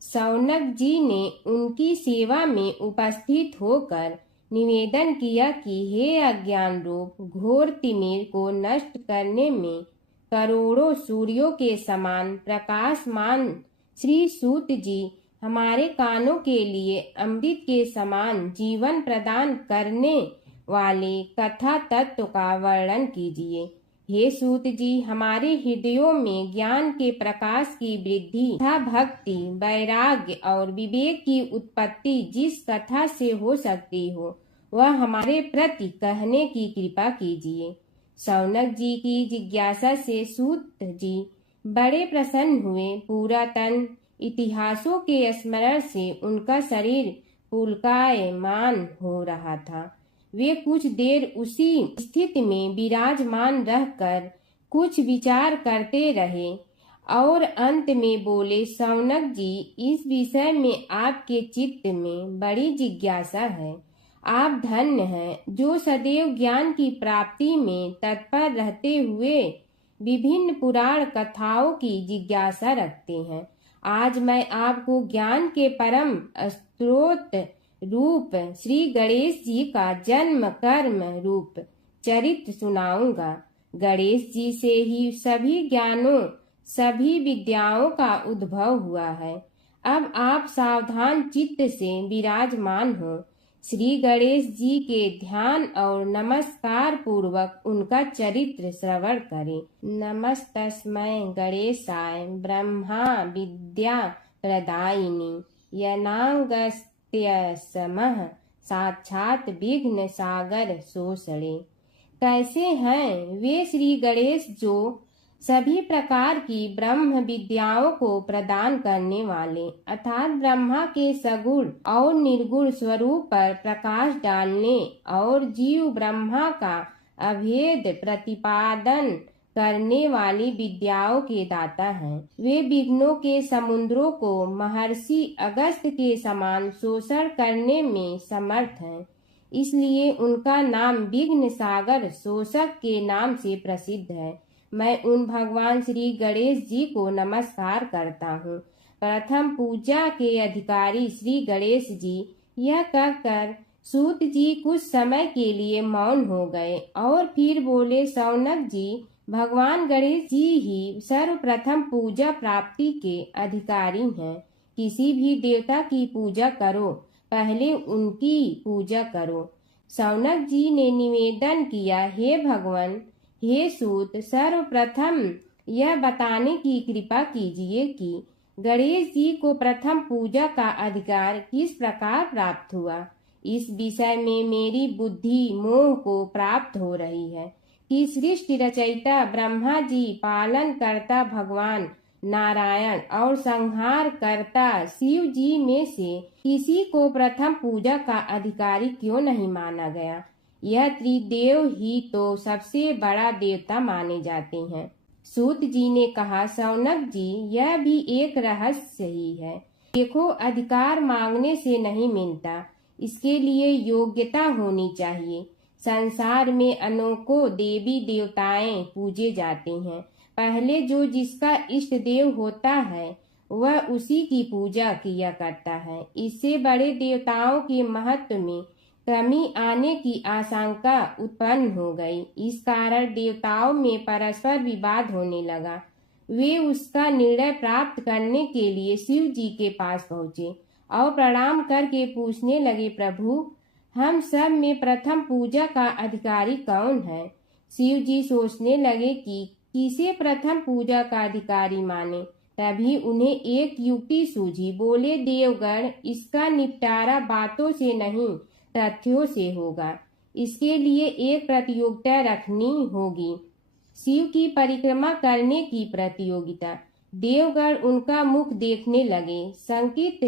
शौनक जी ने उनकी सेवा में उपस्थित होकर निवेदन किया कि हे अज्ञान रूप घोर तिमिर को नष्ट करने में करोड़ों सूर्यों के समान प्रकाशमान श्री सूत जी हमारे कानों के लिए अमृत के समान जीवन प्रदान करने वाले कथा तत्व का वर्णन कीजिए। हे सूत जी, हमारे हृदयों में ज्ञान के प्रकाश की वृद्धि तथा भक्ति, वैराग्य और विवेक की उत्पत्ति जिस कथा से हो सकती हो वह हमारे प्रति कहने की कृपा कीजिए। शौनक जी की जिज्ञासा से सूत जी बड़े प्रसन्न हुए। पुरातन इतिहासों के स्मरण से उनका शरीर पुलकायमान हो रहा था। वे कुछ देर उसी स्थिति में विराजमान रहकर कुछ विचार करते रहे और अंत में बोले, शौनक जी, इस विषय में आपके चित्त में बड़ी जिज्ञासा है। आप धन्य हैं जो सदैव ज्ञान की प्राप्ति में तत्पर रहते हुए विभिन्न पुराण कथाओं की जिज्ञासा रखते हैं। आज मैं आपको ज्ञान के परम स्रोत रूप श्री गणेश जी का जन्म कर्म रूप चरित्र सुनाऊंगा। गणेश जी से ही सभी ज्ञानों, सभी विद्याओं का उद्भव हुआ है। अब आप सावधान चित्त से विराजमान हो। श्री गणेश जी के ध्यान और नमस्कार पूर्वक उनका चरित्र श्रवण करें। नमस्तस्मै गणेशाय ब्रह्मा विद्या प्रदायिनी यनागस्त्यसमः साक्षात विघ्न सागर सोषणे। कैसे हैं वे श्री गणेश जो सभी प्रकार की ब्रह्म विद्याओं को प्रदान करने वाले अर्थात ब्रह्मा के सगुण और निर्गुण स्वरूप पर प्रकाश डालने और जीव ब्रह्मा का अभेद प्रतिपादन करने वाली विद्याओं के दाता हैं। वे विघ्नों के समुद्रों को महर्षि अगस्त्य के समान शोषण करने में समर्थ हैं, इसलिए उनका नाम विघ्न सागर शोषक के नाम से प्रसिद्ध है। मैं उन भगवान श्री गणेश जी को नमस्कार करता हूँ। प्रथम पूजा के अधिकारी श्री गणेश जी, यह कहकर सूत जी कुछ समय के लिए मौन हो गए और फिर बोले, शौनक जी, भगवान गणेश जी ही सर्वप्रथम पूजा प्राप्ति के अधिकारी हैं। किसी भी देवता की पूजा करो, पहले उनकी पूजा करो। शौनक जी ने निवेदन किया, हे भगवान, हे सूत, सर्वप्रथम यह बताने की कृपा कीजिए कि गणेश जी को प्रथम पूजा का अधिकार किस प्रकार प्राप्त हुआ। इस विषय में मेरी बुद्धि मोह को प्राप्त हो रही है। कि सृष्टि रचयिता ब्रह्मा जी, पालन करता भगवान नारायण और संहार करता शिव जी में से किसी को प्रथम पूजा का अधिकारी क्यों नहीं माना गया? यह त्रिदेव ही तो सबसे बड़ा देवता माने जाते हैं। सूत जी ने कहा, शौनक जी, यह भी एक रहस्य ही है। देखो, अधिकार मांगने से नहीं मिलता, इसके लिए योग्यता होनी चाहिए। संसार में अनेकों देवी देवताएं पूजे जाते हैं। पहले जो जिसका इष्ट देव होता है वह उसी की पूजा किया करता है। इससे बड़े देवताओं के महत्व में कमी आने की आशंका उत्पन्न हो गई। इस कारण देवताओं में परस्पर विवाद होने लगा। वे उसका निर्णय प्राप्त करने के लिए शिव जी के पास पहुँचे और प्रणाम करके पूछने लगे, प्रभु, हम सब में प्रथम पूजा का अधिकारी कौन है? शिव जी सोचने लगे कि किसे प्रथम पूजा का अधिकारी माने। तभी उन्हें एक युक्ति सूझी। बोले, देवगण, इसका निपटारा बातों से नहीं तथ्यों से होगा। इसके लिए एक प्रतियोगिता रखनी होगी, शिव की परिक्रमा करने की प्रतियोगिता। देवगण उनका मुख देखने लगे, शंकित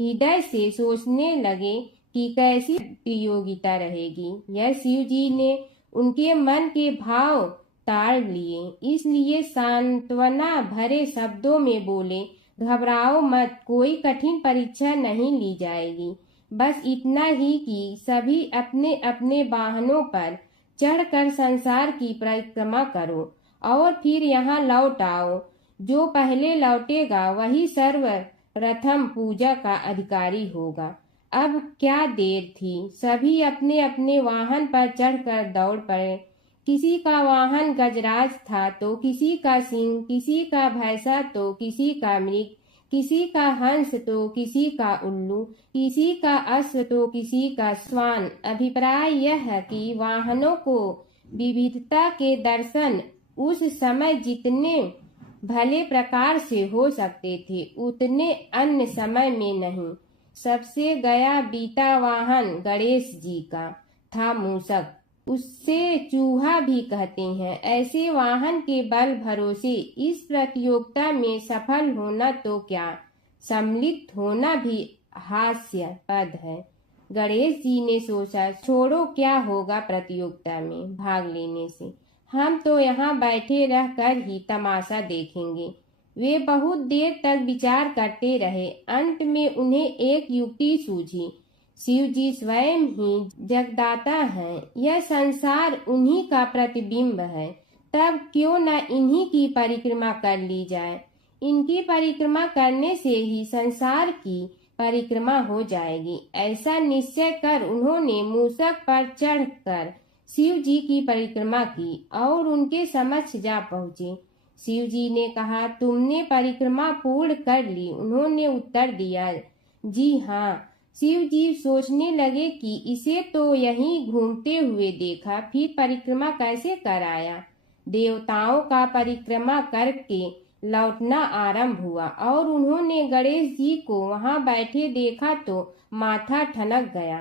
हृदय से सोचने लगे कि कैसी प्रतियोगिता रहेगी। यह शिव जी ने उनके मन के भाव ताड़ लिए, इसलिए सांत्वना भरे शब्दों में बोले, घबराओ मत, कोई कठिन परीक्षा नहीं ली जाएगी। बस इतना ही कि सभी अपने अपने वाहनों पर चढ़कर संसार की परिक्रमा करो और फिर यहाँ लौट आओ। जो पहले लौटेगा वही सर्वप्रथम पूजा का अधिकारी होगा। अब क्या देर थी, सभी अपने अपने वाहन पर चढ़कर दौड़ पड़े। किसी का वाहन गजराज था तो किसी का सिंह, किसी का भैंसा तो किसी का मृग, किसी का हंस तो किसी का उल्लू, किसी का अश्व तो किसी का श्वान। अभिप्राय यह है कि वाहनों को विविधता के दर्शन उस समय जितने भले प्रकार से हो सकते थे उतने अन्य समय में नहीं। सबसे गया बीता वाहन गणेश जी का था मूषक, उससे चूहा भी कहते हैं। ऐसे वाहन के बल भरोसे इस प्रतियोगिता में सफल होना तो क्या, सम्मिलित होना भी हास्यास्पद है। गणेश जी ने सोचा, छोड़ो, क्या होगा प्रतियोगिता में भाग लेने से, हम तो यहाँ बैठे रहकर ही तमाशा देखेंगे। वे बहुत देर तक विचार करते रहे। अंत में उन्हें एक युक्ति सूझी। शिव जी स्वयं ही जगदाता हैं, यह संसार उन्हीं का प्रतिबिंब है, तब क्यों न इन्हीं की परिक्रमा कर ली जाए। इनकी परिक्रमा करने से ही संसार की परिक्रमा हो जाएगी। ऐसा निश्चय कर उन्होंने मूषक पर चढ़कर शिव जी की परिक्रमा की और उनके समक्ष जा पहुँचे। शिव जी ने कहा, तुमने परिक्रमा पूर्ण कर ली? उन्होंने उत्तर दिया, जी हाँ। शिव जी सोचने लगे कि इसे तो यहीं घूमते हुए देखा, फिर परिक्रमा कैसे कर आया। देवताओं का परिक्रमा करके लौटना आरंभ हुआ और उन्होंने गणेश जी को वहां बैठे देखा तो माथा ठनक गया।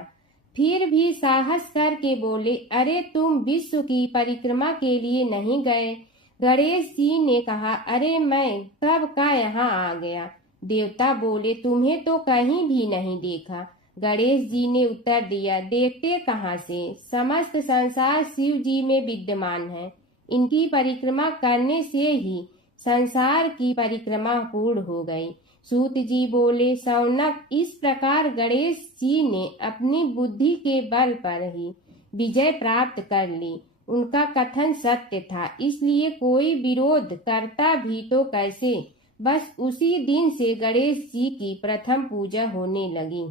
फिर भी साहस करके बोले, अरे तुम विश्व की परिक्रमा के लिए नहीं गए? गणेश जी ने कहा, अरे मैं कब का यहाँ आ गया। देवता बोले, तुम्हें तो कहीं भी नहीं देखा। गणेश जी ने उत्तर दिया, देखते कहाँ से, समस्त संसार शिव जी में विद्यमान है। इनकी परिक्रमा करने से ही संसार की परिक्रमा पूर्ण हो गई। सूत जी बोले, शौनक, इस प्रकार गणेश जी ने अपनी बुद्धि के बल पर ही विजय प्राप्त कर ली। उनका कथन सत्य था, इसलिए कोई विरोध करता भी तो कैसे। बस उसी दिन से गणेश जी की प्रथम पूजा होने लगी।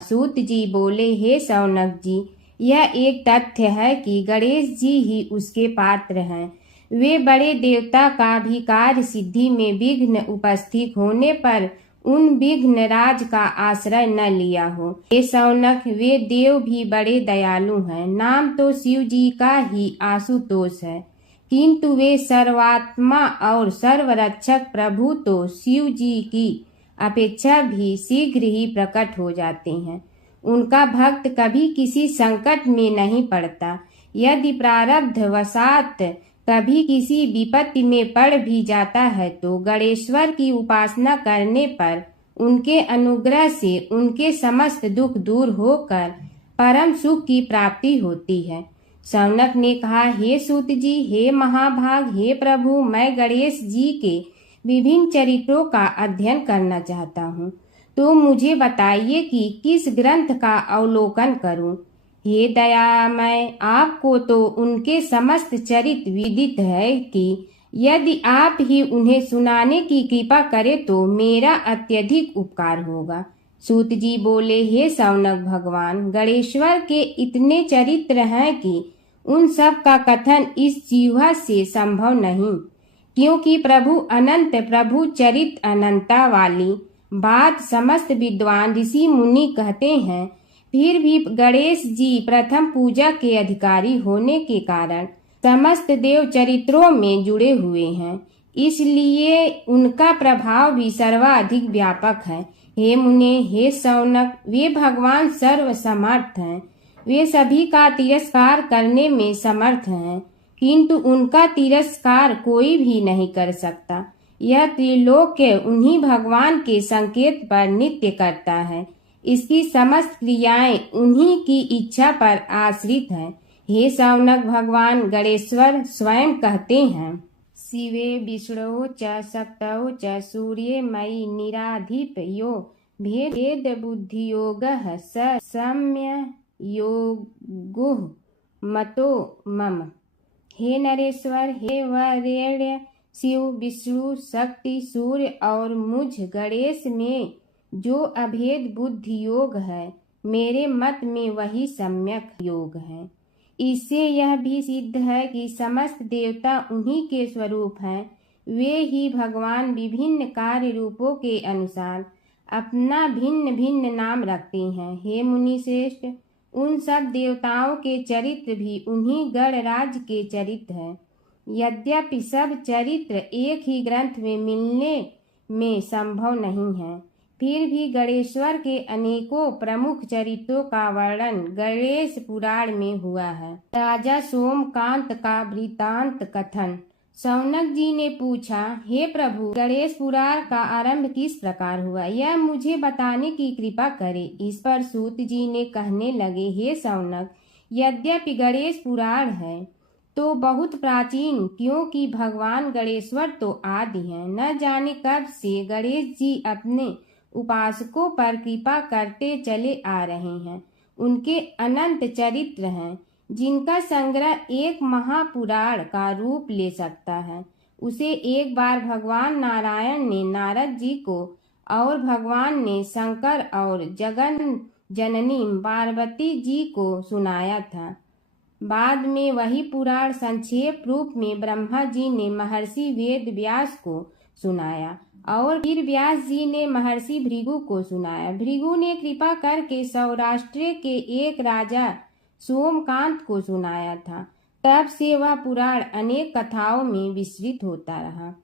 सूत जी बोले, हे शौनक जी, यह एक तथ्य है कि गणेश जी ही उसके पात्र हैं। वे बड़े देवता का भी कार्य सिद्धि में विघ्न उपस्थित होने पर उन विघ्न राज का आश्रय न लिया हो। हे शौनक, वे देव भी बड़े दयालु हैं। नाम तो शिव जी का ही आशुतोष है, किंतु वे सर्वात्मा और सर्वरक्षक प्रभु तो शिव जी की अपेक्षा भी शीघ्र ही प्रकट हो जाते हैं। उनका भक्त कभी किसी संकट में नहीं पड़ता। यदि प्रारब्ध वशात कभी किसी विपत्ति में पड़ भी जाता है तो गणेश्वर की उपासना करने पर उनके अनुग्रह से उनके समस्त दुख दूर होकर परम सुख की प्राप्ति होती है। शौनक ने कहा, हे सूत जी, हे महाभाग, हे प्रभु, मैं गणेश जी के विभिन्न चरित्रों का अध्ययन करना चाहता हूँ, तो मुझे बताइए कि किस ग्रंथ का अवलोकन करूं। हे दयामय, आपको तो उनके समस्त चरित्र विदित है कि यदि आप ही उन्हें सुनाने की कृपा करें तो मेरा अत्यधिक उपकार होगा। सूत जी बोले, हे शौनक भगवान, गणेश्वर के इतने चरित्र हैं कि उन सब का कथन इस जीवा से संभव नहीं, क्योंकि प्रभु अनंत, प्रभु चरित्र अनंता वाली बात समस्त विद्वान ऋषि मुनि कहते हैं। फिर भी गणेश जी प्रथम पूजा के अधिकारी होने के कारण समस्त देव चरित्रों में जुड़े हुए हैं, इसलिए उनका प्रभाव भी सर्वाधिक व्यापक है। हे मुने, हे शौनक, वे भगवान सर्व समर्थ हैं, वे सभी का तिरस्कार करने में समर्थ हैं, किंतु उनका तिरस्कार कोई भी नहीं कर सकता। यह त्रिलोक्य उन्हीं भगवान के संकेत पर नित्य करता है, इसकी समस्त क्रियाएं उन्हीं की इच्छा पर आश्रित है। हे शौनक भगवान, गणेश्वर स्वयं कहते हैं, शिवे विष्णु च सप्तौ च सूर्ये मयि निराधिप यो भेद बुद्धि योग स सम्य योगो मतो मम। हे नरेश्वर, हे वरेण्य, शिव, विष्णु, शक्ति, सूर्य और मुझ गणेश में जो अभेद बुद्धि योग है, मेरे मत में वही सम्यक योग है। इससे यह भी सिद्ध है कि समस्त देवता उन्हीं के स्वरूप हैं, वे ही भगवान विभिन्न कार्य रूपों के अनुसार अपना भिन्न भिन्न नाम रखते हैं। हे मुनि श्रेष्ठ, उन सब देवताओं के चरित्र भी उन्हीं गणराज के चरित्र हैं। यद्यपि सब चरित्र एक ही ग्रंथ में मिलने में संभव नहीं है, फिर भी गणेश्वर के अनेकों प्रमुख चरित्रों का वर्णन गणेश पुराण में हुआ है। राजा सोमकांत का वृत्तांत कथन। शौनक जी ने पूछा, हे प्रभु, गणेश पुराण का आरंभ किस प्रकार हुआ, यह मुझे बताने की कृपा करे। इस पर सूत जी ने कहने लगे, हे शौनक, यद्यपि गणेश पुराण है तो बहुत प्राचीन, क्योंकि भगवान गणेश्वर तो आदि हैं। न जाने कब से गणेश जी अपने उपासकों पर कृपा करते चले आ रहे हैं। उनके अनंत चरित्र हैं, जिनका संग्रह एक महापुराण का रूप ले सकता है। उसे एक बार भगवान नारायण ने नारद जी को और भगवान ने शंकर और जगन जननी पार्वती जी को सुनाया था। बाद में वही पुराण संक्षेप रूप में ब्रह्मा जी ने महर्षि वेद व्यास को सुनाया और फिर व्यास जी ने महर्षि भृगु को सुनाया। भृगु ने कृपा करके सौराष्ट्र के एक राजा सोमकांत को सुनाया था। तब से वह पुराण अनेक कथाओं में विस्तृत होता रहा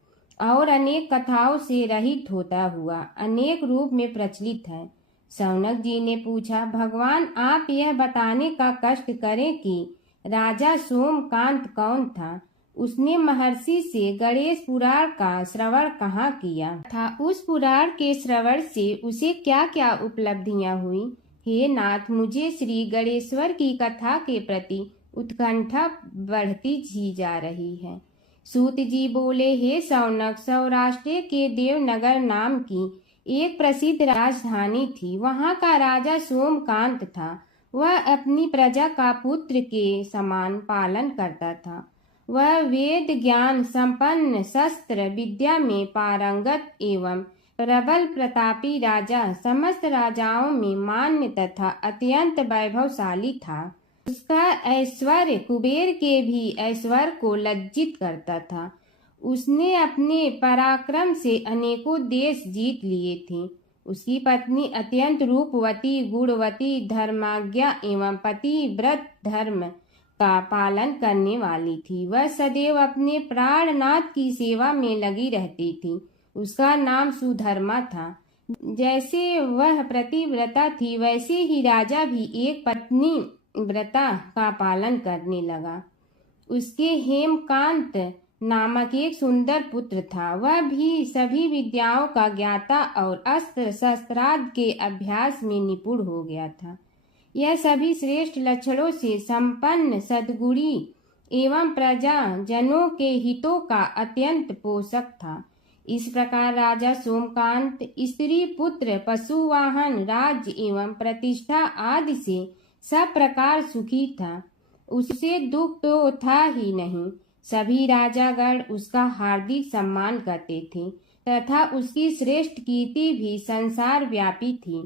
और अनेक कथाओं से रहित होता हुआ अनेक रूप में प्रचलित है। शौनक जी ने पूछा, भगवान, आप यह बताने का कष्ट करें कि राजा सोमकांत कौन था, उसने महर्षि से गणेश पुराण का श्रवण कहाँ किया था, उस पुराण के श्रवण से उसे क्या क्या उपलब्धियां हुई। हे नाथ, मुझे श्री गणेश्वर की कथा के प्रति उत्कंठा बढ़ती ही जा रही है। सूत जी बोले, हे शौनक, सौराष्ट्र के देवनगर नाम की एक प्रसिद्ध राजधानी थी। वहाँ का राजा सोमकांत था। वह अपनी प्रजा का पुत्र के समान पालन करता था। वह वेद ज्ञान संपन्न, शस्त्र विद्या में पारंगत एवं प्रबल प्रतापी राजा, समस्त राजाओं में मान्य तथा अत्यंत वैभवशाली था। उसका ऐश्वर्य कुबेर के भी ऐश्वर्य को लज्जित करता था। उसने अपने पराक्रम से अनेकों देश जीत लिए थे। उसकी पत्नी अत्यंत रूपवती, गुणवती, धर्माज्ञा एवं पतिव्रत धर्म का पालन करने वाली थी। वह सदैव अपने प्राणनाथ की सेवा में लगी रहती थी। उसका नाम सुधर्मा था। जैसे वह पतिव्रता थी, वैसे ही राजा भी एक पत्नी व्रता का पालन करने लगा। उसके हेमकांत नामक एक सुंदर पुत्र था। वह भी सभी विद्याओं का ज्ञाता और अस्त्र शस्त्रादि के अभ्यास में निपुण हो गया था। यह सभी श्रेष्ठ लक्षणों से संपन्न सद्गुणी एवं प्रजा जनों के हितों का अत्यंत पोषक था। इस प्रकार राजा सोमकांत स्त्री पुत्र पशुवाहन राज्य एवं प्रतिष्ठा आदि से सब प्रकार सुखी था। उसे दुख तो था ही नहीं। सभी राजागण उसका हार्दिक सम्मान करते थे तथा उसकी श्रेष्ठ कीर्ति भी संसार व्यापी थी।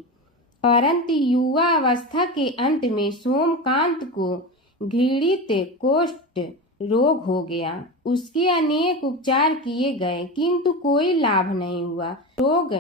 परंतु युवावस्था के अंत में सोमकांत को घृणित कोष्ठ रोग हो गया। उसके अनेक उपचार किए गए किंतु कोई लाभ नहीं हुआ। रोग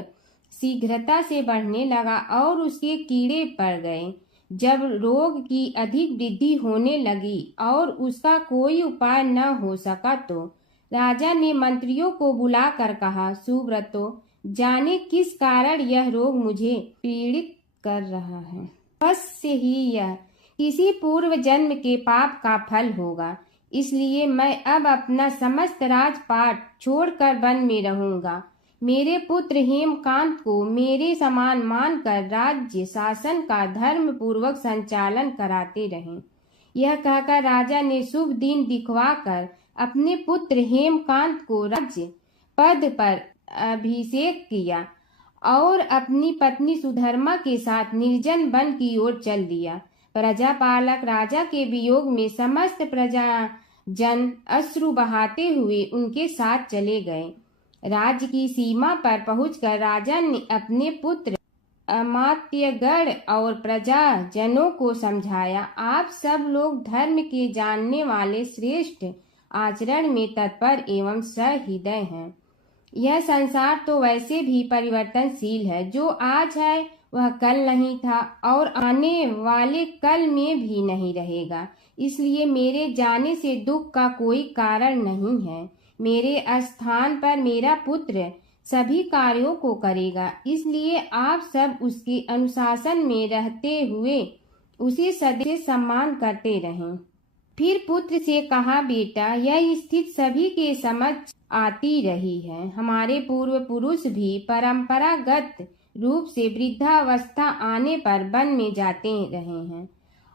शीघ्रता से बढ़ने लगा और उसके कीड़े पड़ गए। जब रोग की अधिक वृद्धि होने लगी और उसका कोई उपाय न हो सका तो राजा ने मंत्रियों को बुलाकर कहा, सुव्रतो, जाने किस कारण यह रोग मुझे पीड़ित कर रहा है। अवश्य ही यह किसी पूर्व जन्म के पाप का फल होगा। इसलिए मैं अब अपना समस्त राजपाट छोड़कर वन में रहूंगा। मेरे पुत्र हेमकांत को मेरे समान मानकर राज्य शासन का धर्म पूर्वक संचालन कराते रहें। यह कहकर राजा ने शुभ दिन दिखवाकर अपने पुत्र हेमकांत को राज्य पद पर अभिषेक किया और अपनी पत्नी सुधर्मा के साथ निर्जन वन की ओर चल दिया। प्रजापालक राजा के वियोग में समस्त प्रजा जन अश्रु बहाते हुए उनके साथ चले गए। राज्य की सीमा पर पहुंचकर राजा ने अपने पुत्र अमात्यगण और प्रजा जनों को समझाया, आप सब लोग धर्म के जानने वाले श्रेष्ठ आचरण में तत्पर एवं सहृदय हैं। यह संसार तो वैसे भी परिवर्तनशील है। जो आज है वह कल नहीं था और आने वाले कल में भी नहीं रहेगा। इसलिए मेरे जाने से दुख का कोई कारण नहीं है। मेरे स्थान पर मेरा पुत्र सभी कार्यों को करेगा। इसलिए आप सब उसके अनुशासन में रहते हुए उसे सदैव सम्मान करते रहें। फिर पुत्र से कहा, बेटा, यह स्थिति सभी के समझ आती रही है। हमारे पूर्व पुरुष भी परंपरागत रूप से वृद्धावस्था आने पर वन में जाते रहे हैं।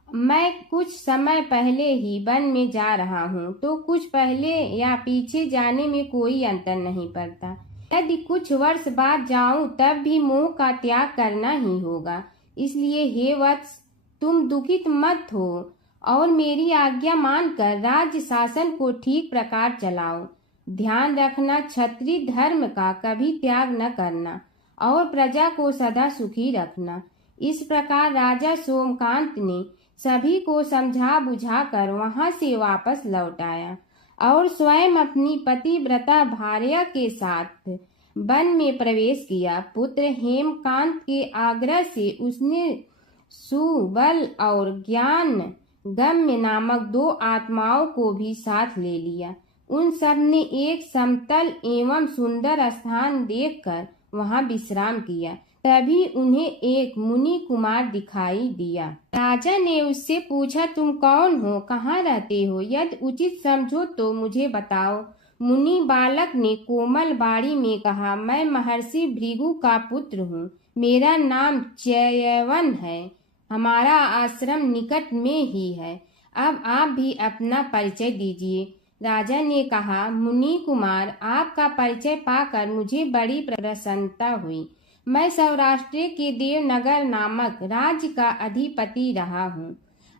मैं कुछ समय पहले ही वन में जा रहा हूँ तो कुछ पहले या पीछे जाने में कोई अंतर नहीं पड़ता। यदि कुछ वर्ष बाद जाऊं तब भी मोह का त्याग करना ही होगा। इसलिए हे वत्स, तुम दुखित मत हो और मेरी आज्ञा मानकर राज्य शासन को ठीक प्रकार चलाओ। ध्यान रखना, क्षत्रिय धर्म का कभी त्याग न करना और प्रजा को सदा सुखी रखना। इस प्रकार राजा सोमकांत ने सभी को समझा बुझाकर वहां से वापस लौट आया और स्वयं अपनी पतिव्रता भार्या के साथ वन में प्रवेश किया। पुत्र हेमकांत के आग्रह से उसने सुबल और ज्ञान गम्य नामक 2 आत्माओं को भी साथ ले लिया। उन सब ने एक समतल एवं सुंदर स्थान देखकर वहां विश्राम किया। तभी उन्हें एक मुनि कुमार दिखाई दिया। राजा ने उससे पूछा, तुम कौन हो, कहाँ रहते हो? यदि उचित समझो तो मुझे बताओ। मुनि बालक ने कोमल बाड़ी में कहा, मैं महर्षि भृगु का पुत्र हूँ। मेरा नाम च्यवन है। हमारा आश्रम निकट में ही है। अब आप भी अपना परिचय दीजिए। राजा ने कहा, मुनि कुमार, आपका परिचय पाकर मुझे बड़ी प्रसन्नता हुई। मैं सौराष्ट्र के देवनगर नामक राज्य का अधिपति रहा हूँ।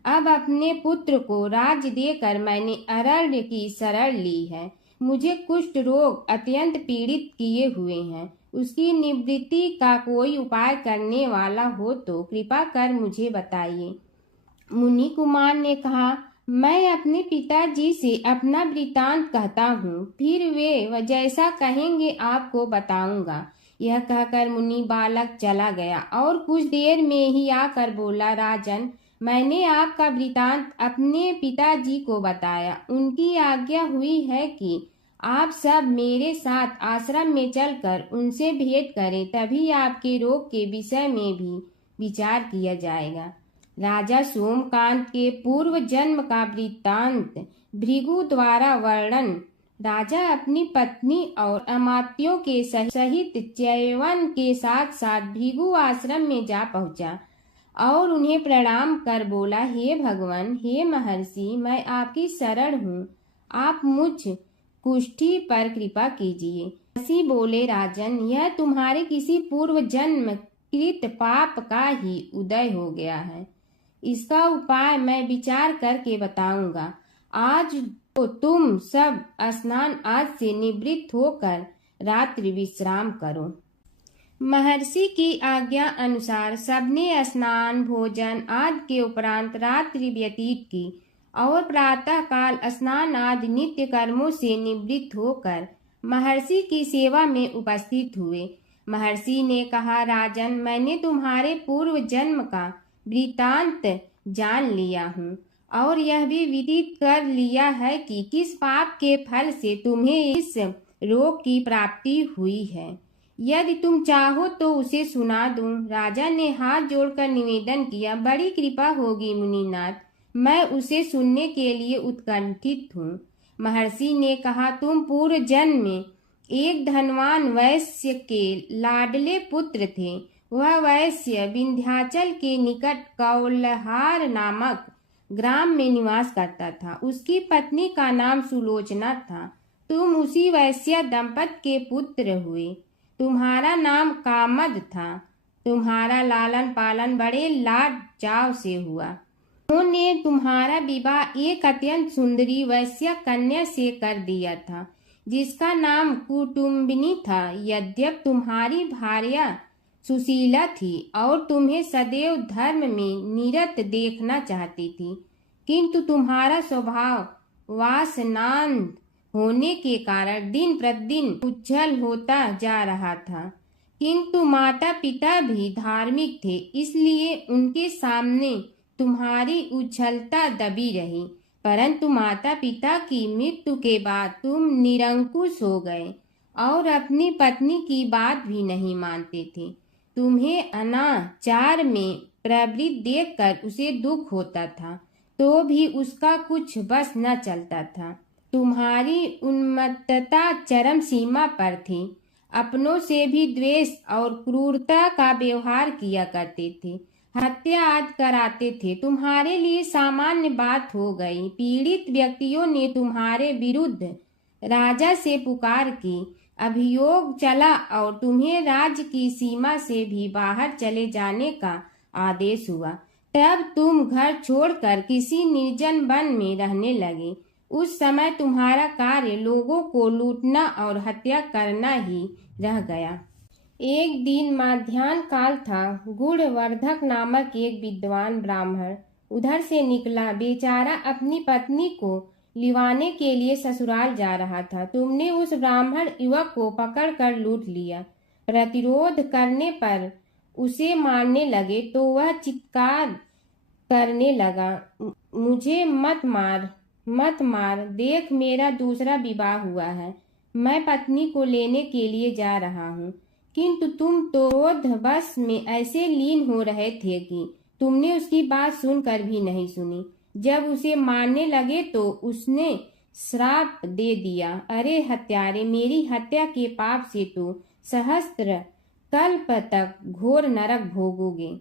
अब अपने पुत्र को राज्य देकर मैंने अरण्य की शरण ली है। मुझे कुष्ठ रोग अत्यंत पीड़ित किए हुए हैं। उसकी निवृत्ति का कोई उपाय करने वाला हो तो कृपा कर मुझे बताइए। मुनि कुमार ने कहा, मैं अपने पिताजी से अपना वृतांत कहता हूँ, फिर वे जैसा कहेंगे आपको बताऊंगा। यह कहकर मुनि बालक चला गया और कुछ देर में ही आकर बोला, राजन, मैंने आपका वृतांत अपने पिताजी को बताया। उनकी आज्ञा हुई है कि आप सब मेरे साथ आश्रम में चलकर उनसे भेंट करें, तभी आपके रोग के विषय में भी विचार किया जाएगा। राजा सोमकांत के पूर्व जन्म का वृत्तांत भृगु द्वारा वर्णन। राजा अपनी पत्नी और अमात्यों के सहित च्यवन के साथ साथ भृगु आश्रम में जा पहुंचा और उन्हें प्रणाम कर बोला, हे भगवान, हे महर्षि, मैं आपकी शरण हूँ, आप मुझ कुष्ठी पर कृपा कीजिए। महर्षि बोले, राजन, यह तुम्हारे किसी पूर्व जन्म कृत पाप का ही उदय हो गया है। इसका उपाय मैं विचार करके बताऊंगा। आज तो तुम सब स्नान आज से निवृत्त होकर रात्रि विश्राम करो। महर्षि की आज्ञा अनुसार सबने स्नान, भोजन आदि के उपरांत रात्रि व्यतीत की और प्रातः काल स्नान आदि नित्य कर्मों से निवृत्त होकर महर्षि की सेवा में उपस्थित हुए। महर्षि ने कहा, राजन, मैंने तुम्हारे पूर्व जन्म का वृत्तांत जान लिया हूँ और यह भी विदित कर लिया है कि किस पाप के फल से तुम्हें इस रोग की प्राप्ति हुई है। यदि तुम चाहो तो उसे सुना दूं। राजा ने हाथ जोड़कर निवेदन किया, बड़ी कृपा होगी मुनिनाथ, मैं उसे सुनने के लिए उत्कंठित हूँ। महर्षि ने कहा, तुम पूर्व जन्म में एक धनवान वैश्य के लाडले पुत्र थे। वह वैश्य विंध्याचल के निकट कौलहार नामक ग्राम में निवास करता था। उसकी पत्नी का नाम सुलोचना था। तुम उसी वैश्य दंपत के पुत्र हुए। तुम्हारा नाम कामद था। तुम्हारा लालन पालन बड़े लाड चाव से हुआ। उन्होंने तुम्हारा विवाह एक अत्यंत सुंदरी वैश्य कन्या से कर दिया था, जिसका नाम कुटुम्बिनी था। यद्यप तुम्हारी भार्या सुशीला थी और तुम्हें सदैव धर्म में निरत देखना चाहती थी, किंतु तुम्हारा स्वभाव वासनांध होने के कारण दिन प्रतिदिन उज्जवल होता जा रहा था। किंतु माता पिता भी धार्मिक थे, इसलिए उनके सामने तुम्हारी उज्ज्वलता दबी रही। परंतु माता पिता की मृत्यु के बाद तुम निरंकुश हो गए और अपनी पत्नी की बात भी नहीं मानते थे। तुम्हें अनाचार में प्रवृत्त देखकर उसे दुख होता था, तो भी उसका कुछ बस न चलता था। तुम्हारी उन्मत्तता चरम सीमा पर थी। अपनों से भी द्वेष और क्रूरता का व्यवहार किया करते थे। हत्या आदि कराते थे। तुम्हारे लिए सामान्य बात हो गई। पीड़ित व्यक्तियों ने तुम्हारे विरुद्ध राजा से पुकार की। अभियोग चला और तुम्हें राज्य की सीमा से भी बाहर चले जाने का आदेश हुआ। तब तुम घर छोड़कर किसी निर्जन वन में रहने लगे। उस समय तुम्हारा कार्य लोगों को लूटना और हत्या करना ही रह गया। एक दिन माध्याह्न काल था। गुणवर्धक नामक एक विद्वान ब्राह्मण उधर से निकला। बेचारा अपनी पत्नी को लिवाने के लिए ससुराल जा रहा था। तुमने उस ब्राह्मण युवक को पकड़कर लूट लिया। प्रतिरोध करने पर उसे मारने लगे तो वह चित्कार करने लगा, मुझे मत मार, मत मार, देख मेरा दूसरा विवाह हुआ है। मैं पत्नी को लेने के लिए जा रहा हूँ। किंतु तुम तो क्रोध बस में ऐसे लीन हो रहे थे कि तुमने उसकी बात सुनकर भी नहीं सुनी। जब उसे मारने लगे तो उसने श्राप दे दिया, अरे हत्यारे, मेरी हत्या के पाप से तो सहस्त्र कल्प तक घोर नरक भोगोगे।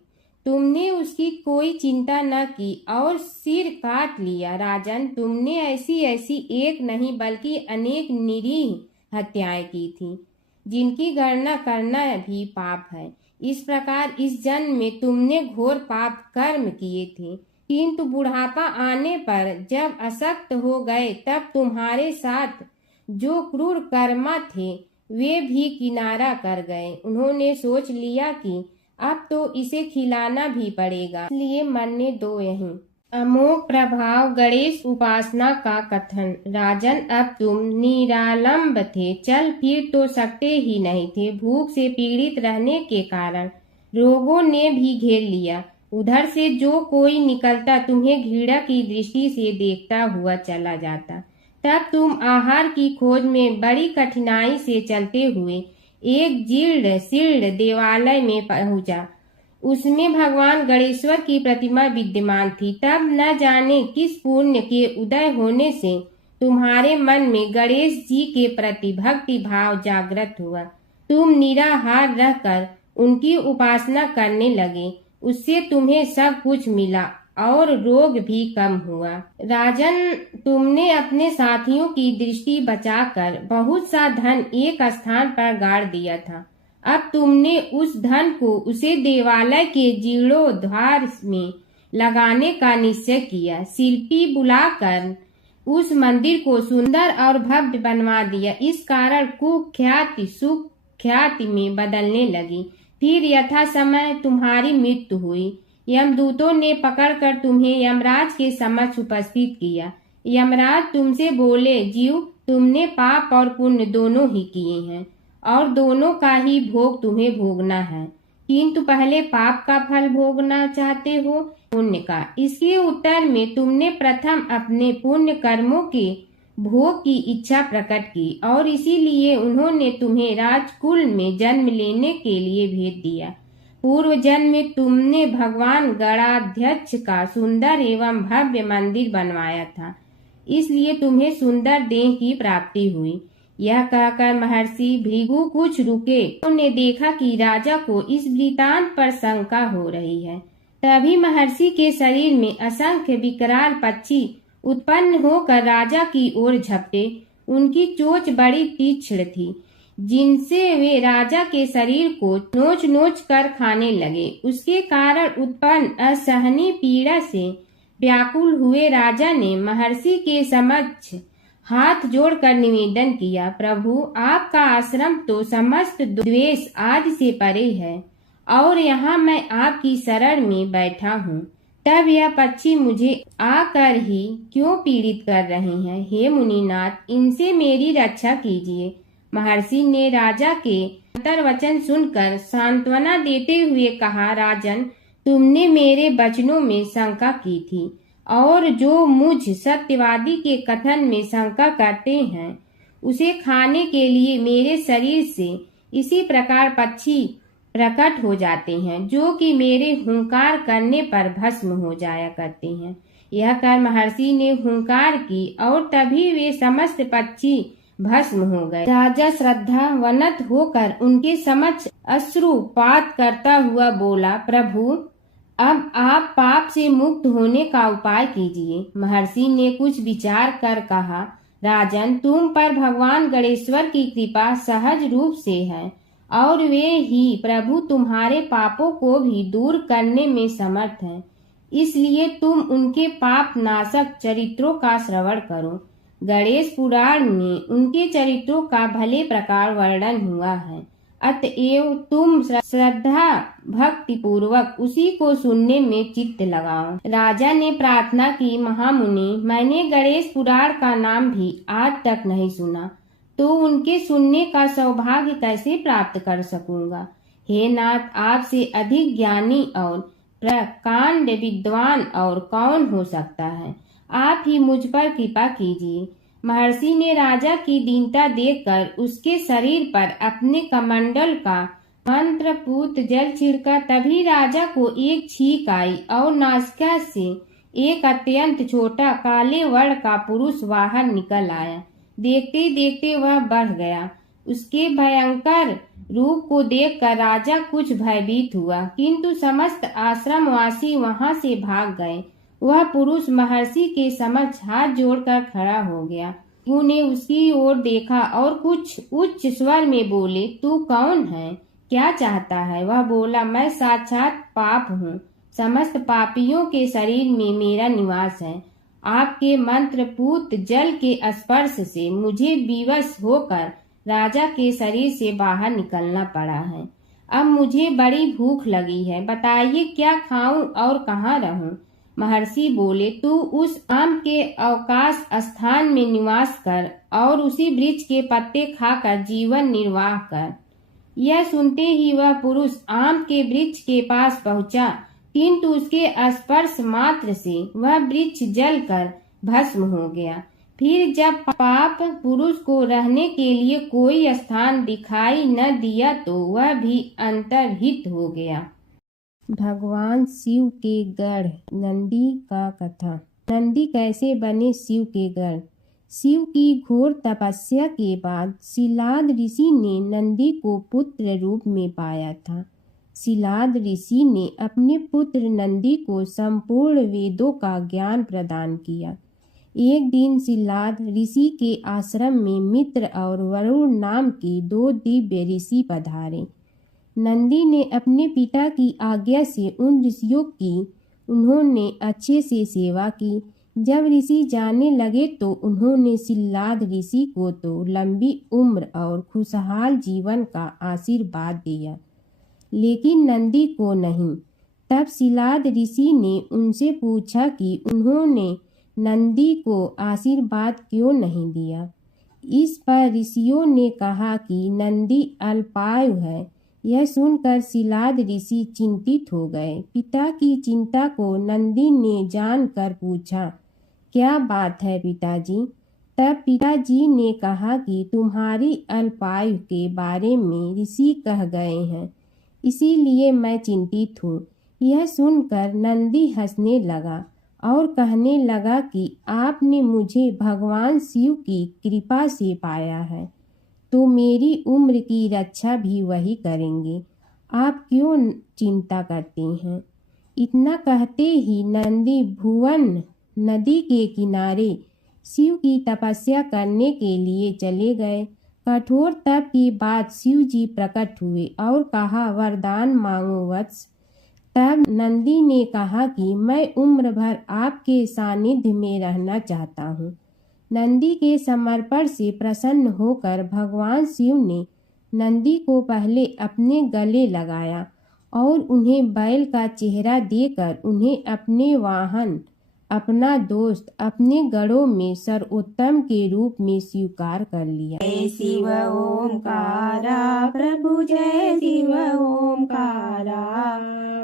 तुमने उसकी कोई चिंता न की और सिर काट लिया। राजन, तुमने ऐसी एक नहीं बल्कि अनेक निरीह हत्याएं की थी, जिनकी गणना करना भी पाप है। इस प्रकार इस जन्म में तुमने घोर पाप कर्म किए थे, किंतु बुढ़ापा आने पर जब अशक्त हो गए तब तुम्हारे साथ जो क्रूर कर्मा थे वे भी किनारा कर गए। उन्होंने सोच लिया कि अब तो इसे खिलाना भी पड़ेगा, इसलिए मरने दो यहीं। अमोघ प्रभाव गणेश उपासना का कथन। राजन, अब तुम निरालंब थे, चल फिर तो सकते ही नहीं थे। भूख से पीड़ित रहने के कारण रोगों ने भी घेर लिया। उधर से जो कोई निकलता तुम्हें घृणा की दृष्टि से देखता हुआ चला जाता। तब तुम आहार की खोज में बड़ी कठिनाई से चलते हुए एक जीर्ण शीर्ण देवालय में पहुंचा। उसमें भगवान गणेश्वर की प्रतिमा विद्यमान थी। तब न जाने किस पुण्य के उदय होने से तुम्हारे मन में गणेश जी के प्रति भक्ति भाव जागृत हुआ। तुम निराहार रहकर उनकी उपासना करने लगे। उससे तुम्हें सब कुछ मिला और रोग भी कम हुआ। राजन, तुमने अपने साथियों की दृष्टि बचाकर बहुत सा धन एक स्थान पर गाड़ दिया था। अब तुमने उस धन को उसे देवालय के जीर्णोद्धार में लगाने का निश्चय किया। शिल्पी बुलाकर उस मंदिर को सुंदर और भव्य बनवा दिया। इस कारण कुख्याति सुख्याति में बदलने लगी। फिर यथा समय तुम्हारी मृत्यु हुई। यमदूतों ने पकड़कर तुम्हें यमराज के समक्ष उपस्थित किया। यमराज तुमसे बोले, जीव, तुमने पाप और पुण्य दोनों ही किए हैं और दोनों का ही भोग तुम्हें भोगना है, किंतु पहले पाप का फल भोगना चाहते हो पुण्य का। इसके उत्तर में तुमने प्रथम अपने पुण्य कर्मों के भोग की इच्छा प्रकट की और इसीलिए उन्होंने तुम्हें राजकुल में जन्म लेने के लिए भेज दिया। पूर्व जन्म में तुमने भगवान गणाध्यक्ष का सुंदर एवं भव्य मंदिर बनवाया था, इसलिए तुम्हें सुंदर देह की प्राप्ति हुई। यह कहकर महर्षि भृगु कुछ रुके। उन्होंने देखा कि राजा को इस वृतांत पर शंका हो रही है। तभी महर्षि के शरीर में असंख्य विकराल पक्षी उत्पन्न होकर राजा की ओर झपटे। उनकी चोंच बड़ी तीक्ष्ण थी, जिनसे वे राजा के शरीर को नोच नोच कर खाने लगे। उसके कारण उत्पन्न असहनीय पीड़ा से व्याकुल हुए राजा ने महर्षि के समक्ष हाथ जोड़कर निवेदन किया, प्रभु, आपका आश्रम तो समस्त द्वेष आदि से परे है और यहाँ मैं आपकी शरण में बैठा हूँ। तब यह पक्षी मुझे आकर ही क्यों पीड़ित कर रहे हैं? हे मुनिनाथ, इनसे मेरी रक्षा कीजिए। महर्षि ने राजा के अंतर्वचन सुनकर सांत्वना देते हुए कहा, राजन, तुमने मेरे वचनों में शंका की थी और जो मुझ सत्यवादी के कथन में शंका करते हैं उसे खाने के लिए मेरे शरीर से इसी प्रकार पक्षी प्रकट हो जाते हैं, जो कि मेरे हुंकार करने पर भस्म हो जाया करते हैं। यह कर महर्षि ने हुंकार की और तभी वे समस्त पक्षी भस्म हो गए। राजा श्रद्धावनत होकर उनके समक्ष अश्रुपात करता हुआ बोला, प्रभु, अब आप पाप से मुक्त होने का उपाय कीजिए। महर्षि ने कुछ विचार कर कहा, राजन, तुम पर भगवान गणेश्वर की कृपा सहज रूप से है और वे ही प्रभु तुम्हारे पापों को भी दूर करने में समर्थ हैं। इसलिए तुम उनके पाप नाशक चरित्रों का श्रवण करो। गणेश पुराण में उनके चरित्रों का भले प्रकार वर्णन हुआ है, अतएव तुम श्रद्धा भक्ति पूर्वक उसी को सुनने में चित्त लगाओ। राजा ने प्रार्थना की, महामुनि, मैंने गणेश पुराण का नाम भी आज तक नहीं सुना, तो उनके सुनने का सौभाग्य कैसे प्राप्त कर सकूंगा? हे नाथ, आपसे अधिक ज्ञानी और प्रकांड विद्वान और कौन हो सकता है? आप ही मुझ पर कृपा कीजिए। महर्षि ने राजा की दीनता देखकर उसके शरीर पर अपने कमंडल का मंत्रपूत जल छिड़का। तभी राजा को एक छींक आई और नासिका से एक अत्यंत छोटा काले वर्ण का पुरुष बाहर निकल आया। देखते देखते वह बढ़ गया। उसके भयंकर रूप को देखकर राजा कुछ भयभीत हुआ, किंतु समस्त आश्रमवासी वहां से भाग गए। वह पुरुष महर्षि के समक्ष हाथ जोड़कर खड़ा हो गया। उन्होंने उसकी ओर देखा और कुछ उच्च स्वर में बोले, तू कौन है? क्या चाहता है? वह बोला, मैं साक्षात पाप हूँ। समस्त पापियों के शरीर में मेरा निवास है। आपके मंत्रपूत जल के स्पर्श से मुझे विवश होकर राजा के शरीर से बाहर निकलना पड़ा है। अब मुझे बड़ी भूख लगी है, बताइए क्या खाऊं और कहाँ रहूं? महर्षि बोले, तू उस आम के अवकाश स्थान में निवास कर और उसी वृक्ष के पत्ते खाकर जीवन निर्वाह कर। यह सुनते ही वह पुरुष आम के वृक्ष के पास पहुंचा, किंतु उसके स्पर्श मात्र से वह वृक्ष जलकर भस्म हो गया। फिर जब पाप पुरुष को रहने के लिए कोई स्थान दिखाई न दिया तो वह भी अंतर्हित हो गया। भगवान शिव के गढ़ नंदी का कथा। नंदी कैसे बने शिव के गढ़। शिव की घोर तपस्या के बाद शिलाद ऋषि ने नंदी को पुत्र रूप में पाया था। शिलाद ऋषि ने अपने पुत्र नंदी को संपूर्ण वेदों का ज्ञान प्रदान किया। एक दिन शिलाद ऋषि के आश्रम में मित्र और वरुण नाम के 2 दिव्य ऋषि पधारे। नंदी ने अपने पिता की आज्ञा से उन ऋषियों की उन्होंने अच्छे से सेवा की। जब ऋषि जाने लगे तो उन्होंने शिलाद ऋषि को तो लंबी उम्र और खुशहाल जीवन का आशीर्वाद दिया, लेकिन नंदी को नहीं। तब शिलाद ऋषि ने उनसे पूछा कि उन्होंने नंदी को आशीर्वाद क्यों नहीं दिया। इस पर ऋषियों ने कहा कि नंदी अल्पायु है। यह सुनकर शिलाद ऋषि चिंतित हो गए। पिता की चिंता को नंदी ने जानकर पूछा, क्या बात है पिताजी। तब पिताजी ने कहा कि तुम्हारी अल्पायु के बारे में ऋषि कह गए हैं, इसीलिए मैं चिंतित हूँ। यह सुनकर नंदी हंसने लगा और कहने लगा कि आपने मुझे भगवान शिव की कृपा से पाया है, तो मेरी उम्र की रक्षा भी वही करेंगे। आप क्यों चिंता करते हैं। इतना कहते ही नंदी भुवन नदी के किनारे शिव की तपस्या करने के लिए चले गए। कठोर तप के बाद शिव जी प्रकट हुए और कहा, वरदान मांगो वत्स। तब नंदी ने कहा कि मैं उम्र भर आपके सानिध्य में रहना चाहता हूँ। नंदी के समर्पण से प्रसन्न होकर भगवान शिव ने नंदी को पहले अपने गले लगाया और उन्हें बैल का चेहरा देकर उन्हें अपने वाहन, अपना दोस्त, अपने गढ़ों में सर्वोत्तम के रूप में स्वीकार कर लिया। जय शिव ओंकारा प्रभु जय शिव ओंकारा,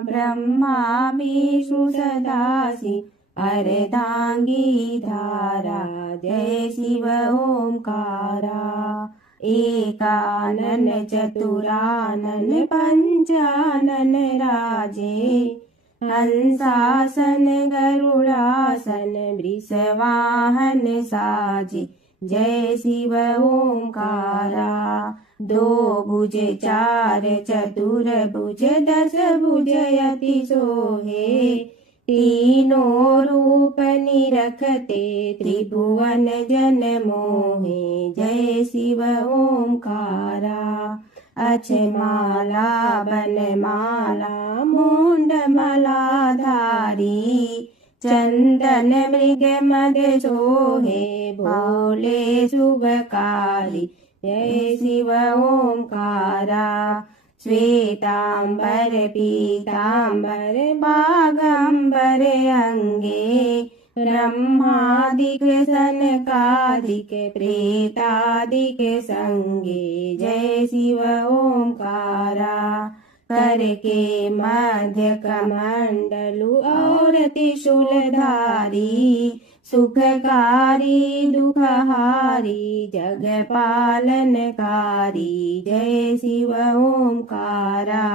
ब्रह्मा विष्णु सदाशिव अर्धांगी धारा। जय शिव ओंकारा, एकानन चतुरानन पंचानन राजे, हंसासन गरुड़ासन वृषवाहन साजे। जय शिव ओंकारा, 2 भुज 4 चतुर भुज 10 भुज अति सोहे, तीनों रूप निरखते त्रिभुवन जन मोहे। जय शिव ओंकारा, अक्षमाला बनमाला मुंड मलाधारी, चंदन मृग मद सोहे भोले शुभकारी। जय शिव ओंकारा, श्वेतांबर पीतांबर बागंबर अंगे, ब्रह्मादिक सनकादिक प्रेतादिक संगे। जय शिव ओंकारा, कर के मध्य कमंडलु और त्रिशूलधारी, सुखकारी दुखहारी जग पालनकारी। जय शिव ओंकारा,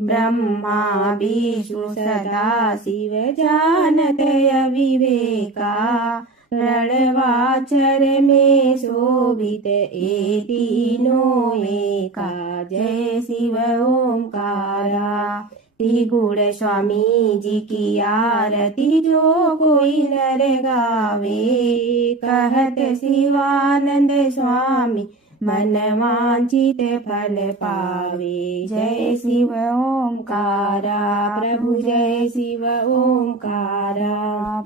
ब्रह्मा विष्णु सदा शिव जानत अविवेका, रणवाचर में शोभित ए तीनों एका। जय शिव ओंकारा, त्रिगुण स्वामी जी की आरती जो कोई नर गावे, कहत शिवानंद स्वामी मन वांछित फल पावे। जय शिव ओंकारा, प्रभु जय शिव ओंकारा।